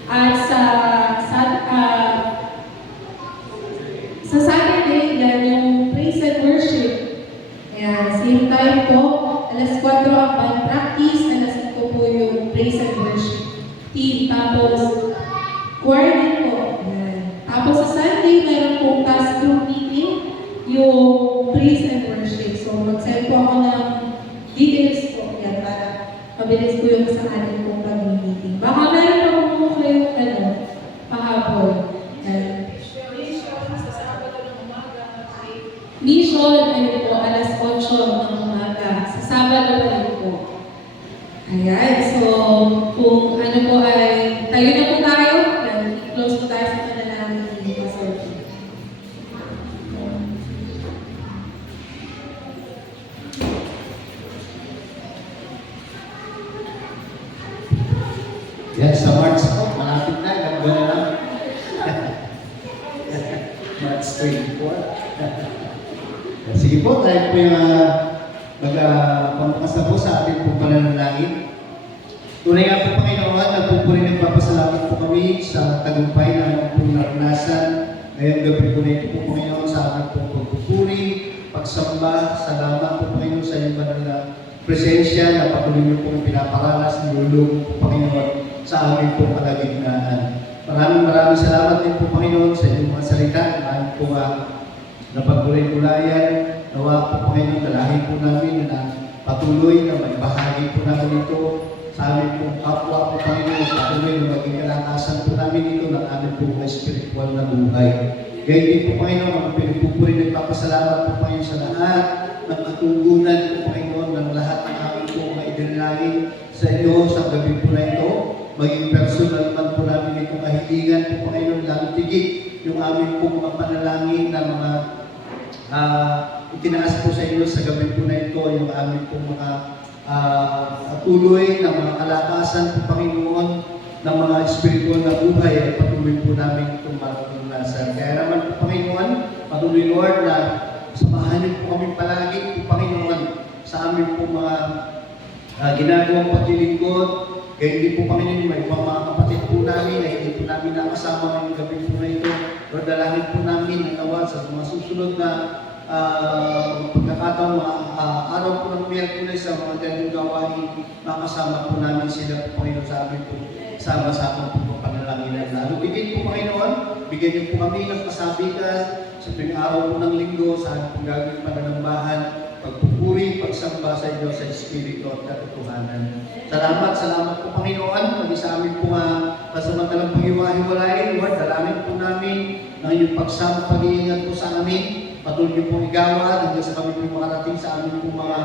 at sa team. Tapos, choir din po. Yan. Tapos sa Sunday, meron pong task group meeting, yung praise and worship. So, mag-send po ako ng details po yan para mabilis ko yung sa atin pong pag-meeting. Baka meron pa po kayo, pahapon. Yan. Mission, ayun po, alas 8 ng umaga. Sa Sabado pa rin po. Ayan, so kung ano po ay tayo na po tayo, then close po tayo sa panalangin ni Pastor P. Yan, sa March po, malapit na, gagawin na lang. March 24. Sige po, tayo po yung magpapakas na po sa ating pong pananalangin. Tunay nga po, Panginoon, nagpupuri ng papasalamat po kami sa tagumpay na aming pong naranasan. Ngayong gabi po na ito po, Panginoon, sa aming pong pagpupuri, pagsamba, salamat po, Panginoon, sa iyong banal na presensya na patuloy niyo pong pinaparanas, nilulong po, Panginoon, sa aming pong kalagitnaan. Maraming salamat din po, Panginoon, sa inyong mga salita na aming po napagulay-gulayan. Nawa po, Panginoon, dalahin po namin na patuloy na may bahagi po namin ito sa aming pong kapwa po, Panginoon, patuloy na maging kalakasan po namin ito ng aming pong spiritual na buhay. Gayun din po, Panginoon, ang pinagpupuri ng papasalamat po, Panginoon, sa lahat ng katungunan po, Panginoon, ng lahat ng aming pong maidinalangin sa iyo sa gabi po na ito. Maging personal man po namin itong kahilingan po, Panginoon, lalo tigit yung aming pong mga panalangin na mga itinaas po sa inyo sa gabi po na ito, yung aming pong mga tuloy ng mga kalakasan po, Panginoon, ng mga spiritual na buhay ay patuloy po namin itong maranasan. Kaya naman po, Panginoon, patuloy, Lord, na samahan niyo po kami palagi po, Panginoon, sa aming po mga ginagawang paglilingkod. Kaya hindi po, Panginoon, may ibang mga kapatid po namin na hindi po namin nakasama ngayong gabi po na ito. Lord, dalangin po namin na nawa sa mga susunod na pagkakataon, mga araw po ng Miyerkules sa mga ganyung gawain, makasama po namin sila po, Panginoon, sa amin po, sama-sama po panalangin. Lalo bigyan po, Panginoon, bigyan niyo po kami ng kasabikan sa tuwing araw po ng linggo, sa aming pong gagawin pananambahan, pagpupuri, pagsamba sa inyo sa Espiritu at katotohanan. Salamat po, Panginoon, pag sa amin po kasamantalang pag-iwahiwalayin, Lord, dalangin po namin ng inyong pagsama, pag-iingat po sa amin. Patuloy niyo pong igawa hanggang sa kami po makarating sa amin po mga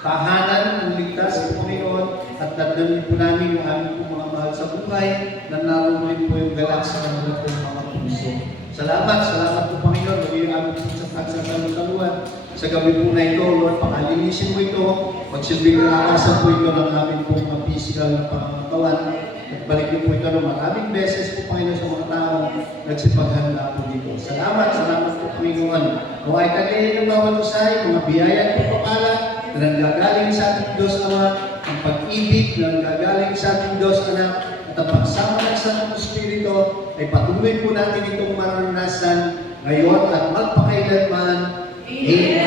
tahanan ng ligtas po, Panginoon, at dadalhin niyo po namin yung aming po mga mahal sa buhay na naroon rin po yung galak sa kanilang po mga puso. Salamat po, Panginoon, magiging aming po sa pagsasalutan sa gabi po na ito, Lord, pakalinisin mo ito, magsilbing kalakasan po ito ng aming po mga physical na pangangatawan. At balik niyo po ito ng maraming beses po, Panginoon, sa mga tao nagsipaghanda po dito. Salamat po, Panginoon. Naway kagaya ng bawat usay, mga biyaya at pagpapala na nanggagaling sa ating Diyos Ama, ang pag-ibig na nanggagaling sa ating Diyos Anak, at ang pagsama ng Santo Espiritu ay patuloy po natin itong maranasan ngayon at magpakailanman. Amen.